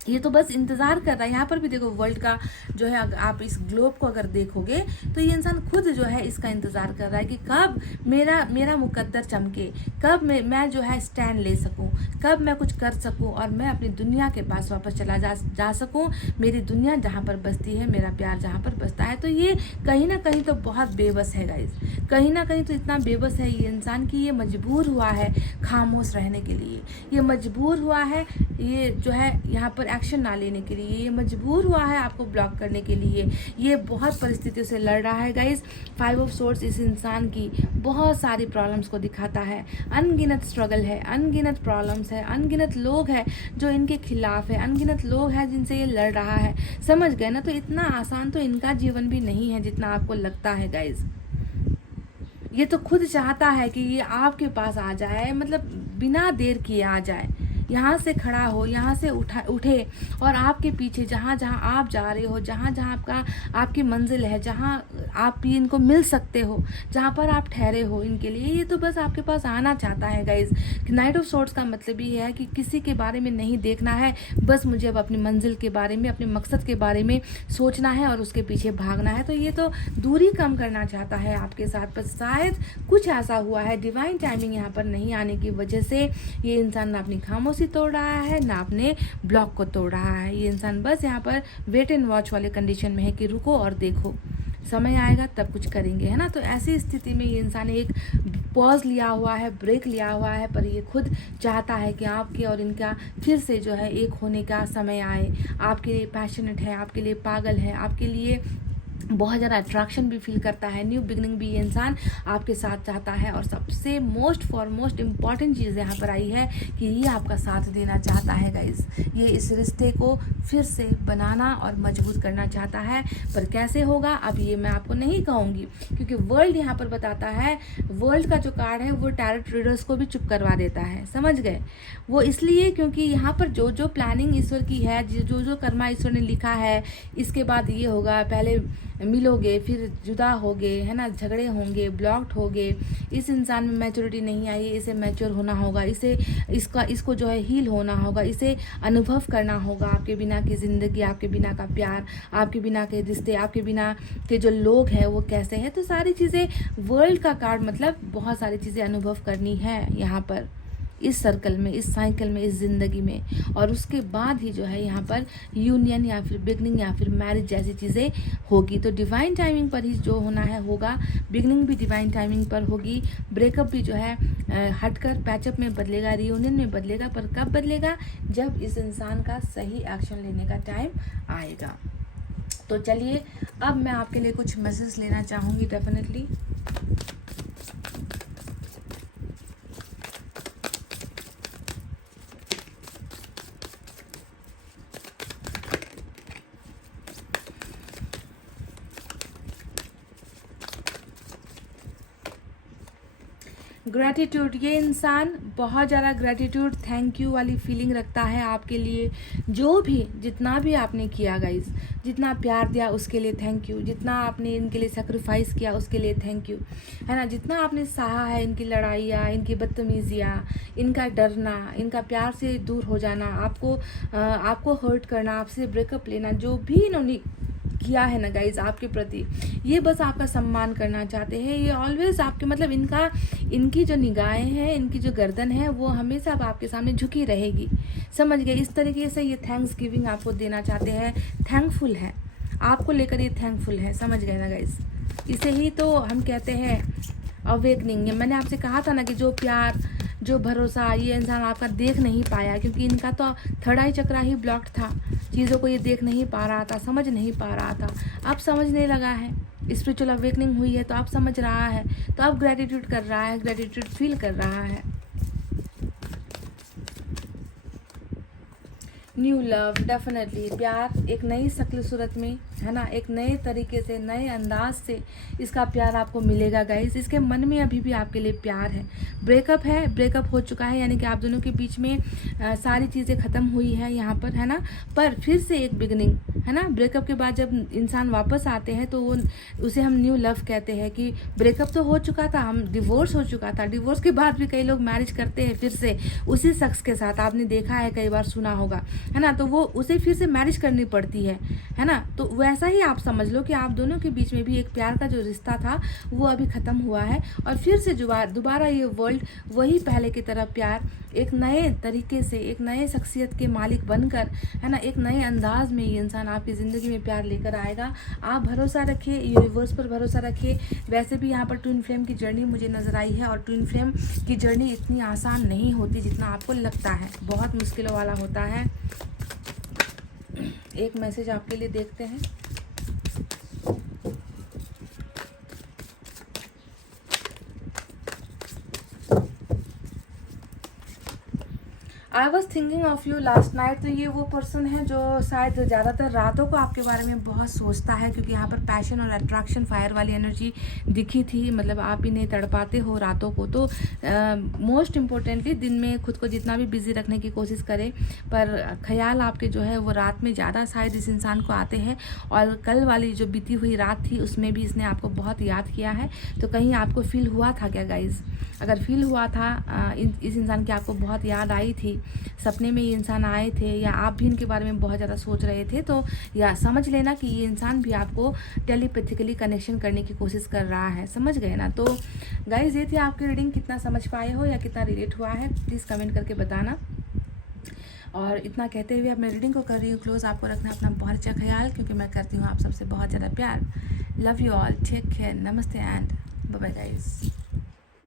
ये तो बस इंतज़ार कर रहा है। यहाँ पर भी देखो वर्ल्ड का जो है, आप इस ग्लोब को अगर देखोगे तो ये इंसान खुद जो है इसका इंतज़ार कर रहा है कि कब मेरा मुकद्दर चमके, कब मैं जो है स्टैंड ले सकूं, कब मैं कुछ कर सकूं और मैं अपनी दुनिया के पास वापस चला जा सकूं, मेरी दुनिया जहाँ पर बसती है, मेरा प्यार जहाँ पर बसता है। तो ये कहीं ना कहीं तो बहुत बेबस है गाइस, कहीं ना कहीं तो इतना बेबस है ये इंसान कि ये मजबूर हुआ है खामोश रहने के लिए, ये मजबूर हुआ है ये जो है यहाँ पर एक्शन ना लेने के लिए, ये मजबूर हुआ है आपको ब्लॉक करने के लिए, ये बहुत परिस्थितियों से लड़ रहा है गाइस। 5 ऑफ सोर्ड्स इस इंसान की बहुत सारी प्रॉब्लम्स को दिखाता है, अनगिनत स्ट्रगल है, अनगिनत प्रॉब्लम्स है, अनगिनत लोग हैं जो इनके खिलाफ है, अनगिनत लोग हैं जिनसे ये लड़ रहा है, समझ गए ना। तो इतना आसान तो इनका जीवन भी नहीं है जितना आपको लगता है गाइस। ये तो खुद चाहता है कि ये आपके पास आ जाए, मतलब बिना देर किए आ जाए, यहाँ से खड़ा हो, यहाँ से उठे और आपके पीछे जहाँ जहाँ आप जा रहे हो, जहाँ जहाँ आपकी मंजिल है, जहाँ आप भी इनको मिल सकते हो, जहाँ पर आप ठहरे हो इनके लिए, ये तो बस आपके पास आना चाहता है गाइज। नाइट ऑफ सोर्ड्स का मतलब ये है कि किसी के बारे में नहीं देखना है, बस मुझे अब अपनी मंजिल के बारे में, अपने मकसद के बारे में सोचना है और उसके पीछे भागना है। तो ये तो दूरी कम करना चाहता है आपके साथ, बस शायद कुछ ऐसा हुआ है, डिवाइन टाइमिंग यहाँ पर नहीं आने की वजह से ये इंसान ना अपनी खामोशी तोड़ रहा है ना अपने ब्लॉक को तोड़ रहा है। ये इंसान बस यहाँ पर वेट एंड वॉच वाले कंडीशन में है कि रुको और देखो, समय आएगा तब कुछ करेंगे, है ना। तो ऐसी स्थिति में ये इंसान एक पॉज लिया हुआ है, ब्रेक लिया हुआ है, पर ये खुद चाहता है कि आपके और इनका फिर से जो है एक होने का समय आए, आपके लिए पैशनेट है, आपके लिए पागल है, आपके लिए बहुत ज़्यादा अट्रैक्शन भी फील करता है, न्यू बिगनिंग भी ये इंसान आपके साथ चाहता है। और सबसे मोस्ट इम्पॉर्टेंट चीज़ यहाँ पर आई है कि ये आपका साथ देना चाहता है गाइस, ये इस रिश्ते को फिर से बनाना और मजबूत करना चाहता है। पर कैसे होगा अब ये मैं आपको नहीं कहूँगी, क्योंकि वर्ल्ड यहाँ पर बताता है, वर्ल्ड का जो कार्ड है वो टैरोट रीडर्स को भी चुप करवा देता है, समझ गए। वो इसलिए क्योंकि यहाँ पर जो जो प्लानिंग ईश्वर की है, जो जो कर्मा ईश्वर ने लिखा है, इसके बाद ये होगा, पहले मिलोगे फिर जुदा होगे, है ना, झगड़े होंगे, ब्लॉक्ड होगे, इस इंसान में मैच्योरिटी नहीं आई, इसे मैच्योर होना होगा, इसको जो है हील होना होगा, इसे अनुभव करना होगा, आपके बिना की ज़िंदगी, आपके बिना का प्यार, आपके बिना के रिश्ते, आपके बिना के जो लोग हैं वो कैसे हैं। तो सारी चीज़ें, वर्ल्ड का कार्ड मतलब बहुत सारी चीज़ें अनुभव करनी है यहाँ पर, इस सर्कल में, इस साइकिल में, इस ज़िंदगी में। और उसके बाद ही जो है यहाँ पर यूनियन या फिर बिगनिंग या फिर मैरिज जैसी चीज़ें होगी। तो डिवाइन टाइमिंग पर ही जो होना है होगा, बिगनिंग भी डिवाइन टाइमिंग पर होगी, ब्रेकअप भी जो है हटकर पैचअप में बदलेगा, रियूनियन में बदलेगा। पर कब बदलेगा? जब इस इंसान का सही एक्शन लेने का टाइम आएगा। तो चलिए अब मैं आपके लिए कुछ मैसेज लेना चाहूँगी डेफिनेटली। ग्रैटिट्यूड, ये इंसान बहुत ज़्यादा ग्रैटिट्यूड, थैंक यू वाली फीलिंग रखता है आपके लिए। जो भी जितना भी आपने किया गाइस, जितना प्यार दिया उसके लिए थैंक यू, जितना आपने इनके लिए सेक्रीफाइस किया उसके लिए थैंक यू, है ना, जितना आपने सहा है इनकी लड़ाइयाँ, इनकी बदतमीजियाँ, इनका डरना, इनका प्यार से दूर हो जाना, आपको हर्ट करना, आपसे ब्रेकअप लेना, जो भी इन्होंने किया है ना गाइज आपके प्रति, ये बस आपका सम्मान करना चाहते हैं। ये ऑलवेज आपके मतलब इनकी जो निगाहें हैं, इनकी जो गर्दन है वो हमेशा अब आपके सामने झुकी रहेगी, समझ गए। इस तरीके से ये थैंक्स गिविंग आपको देना चाहते हैं, थैंकफुल है आपको लेकर, ये थैंकफुल है, समझ गए ना गाइज। इसे ही तो हम कहते हैं अवेकनिंग। मैंने आपसे कहा था ना कि जो प्यार, जो भरोसा ये इंसान आपका देख नहीं पाया, क्योंकि इनका तो थर्ड आई चक्रा ही ब्लॉक्ड था, चीज़ों को ये देख नहीं पा रहा था, समझ नहीं पा रहा था। अब समझने लगा है, स्पिरिचुअल अवेकनिंग हुई है तो अब समझ रहा है, तो अब ग्रेटिट्यूड कर रहा है, ग्रेटिट्यूड फील कर रहा है। न्यू लव, डेफिनेटली प्यार एक नई शक्ल सूरत में, है ना, एक नए तरीके से, नए अंदाज से इसका प्यार आपको मिलेगा गाइस। इसके मन में अभी भी आपके लिए प्यार है। ब्रेकअप है, ब्रेकअप हो चुका है, यानी कि आप दोनों के बीच में सारी चीज़ें ख़त्म हुई है यहाँ पर, है ना, पर फिर से एक बिगनिंग, है ना। ब्रेकअप के बाद जब इंसान वापस आते हैं तो वो उसे हम न्यू लव कहते हैं। कि ब्रेकअप तो हो चुका था, हम डिवोर्स हो चुका था, डिवोर्स के बाद भी कई लोग मैरिज करते हैं फिर से उसी शख्स के साथ, आपने देखा है, कई बार सुना होगा, है ना, तो वो उसे फिर से मैरिज करनी पड़ती है ना। तो वैसा ही आप समझ लो कि आप दोनों के बीच में भी एक प्यार का जो रिश्ता था वो अभी ख़त्म हुआ है, और फिर से दोबारा ये वर्ल्ड वही पहले की तरह प्यार एक नए तरीके से, एक नए शख्सियत के मालिक बनकर, है ना, एक नए अंदाज में ये इंसान आपकी ज़िंदगी में प्यार लेकर आएगा। आप भरोसा रखिए, यूनिवर्स पर भरोसा रखिए। वैसे भी यहाँ पर ट्विन फ्लेम की जर्नी मुझे नज़र आई है, और ट्विन फ्लेम की जर्नी इतनी आसान नहीं होती जितना आपको लगता है, बहुत मुश्किलों वाला होता है। एक मैसेज आपके लिए देखते हैं। I was thinking of you last night. तो ये वो पर्सन है जो शायद ज़्यादातर रातों को आपके बारे में बहुत सोचता है, क्योंकि यहाँ पर पैशन और अट्रैक्शन, फायर वाली एनर्जी दिखी थी, मतलब आप इन्हें तड़पाते हो रातों को। तो मोस्ट इम्पोर्टेंटली दिन में खुद को जितना भी बिजी रखने की कोशिश करें, पर ख्याल आपके जो है वो रात में ज़्यादा शायद इस इंसान को आते हैं। और कल वाली जो बीती हुई रात थी उसमें भी इसने आपको बहुत याद किया है। तो कहीं आपको फील हुआ था क्या गाइज? अगर फील हुआ था इस इंसान की आपको बहुत याद आई थी, सपने में ये इंसान आए थे, या आप भी इनके बारे में बहुत ज़्यादा सोच रहे थे, तो या समझ लेना कि ये इंसान भी आपको टेलीपैथिकली कनेक्शन करने की कोशिश कर रहा है, समझ गए ना। तो गाइज ये थी आपकी रीडिंग, कितना समझ पाए हो या कितना रिलेट हुआ है प्लीज़ कमेंट करके बताना। और इतना कहते हुए अब मैं रीडिंग को कर रही हूँ क्लोज। आपको रखना अपना बहुत अच्छा ख्याल, क्योंकि मैं करती हूँ आप सबसे बहुत ज़्यादा प्यार। Love you all, take care, नमस्ते एंड बाय बाय गाइज।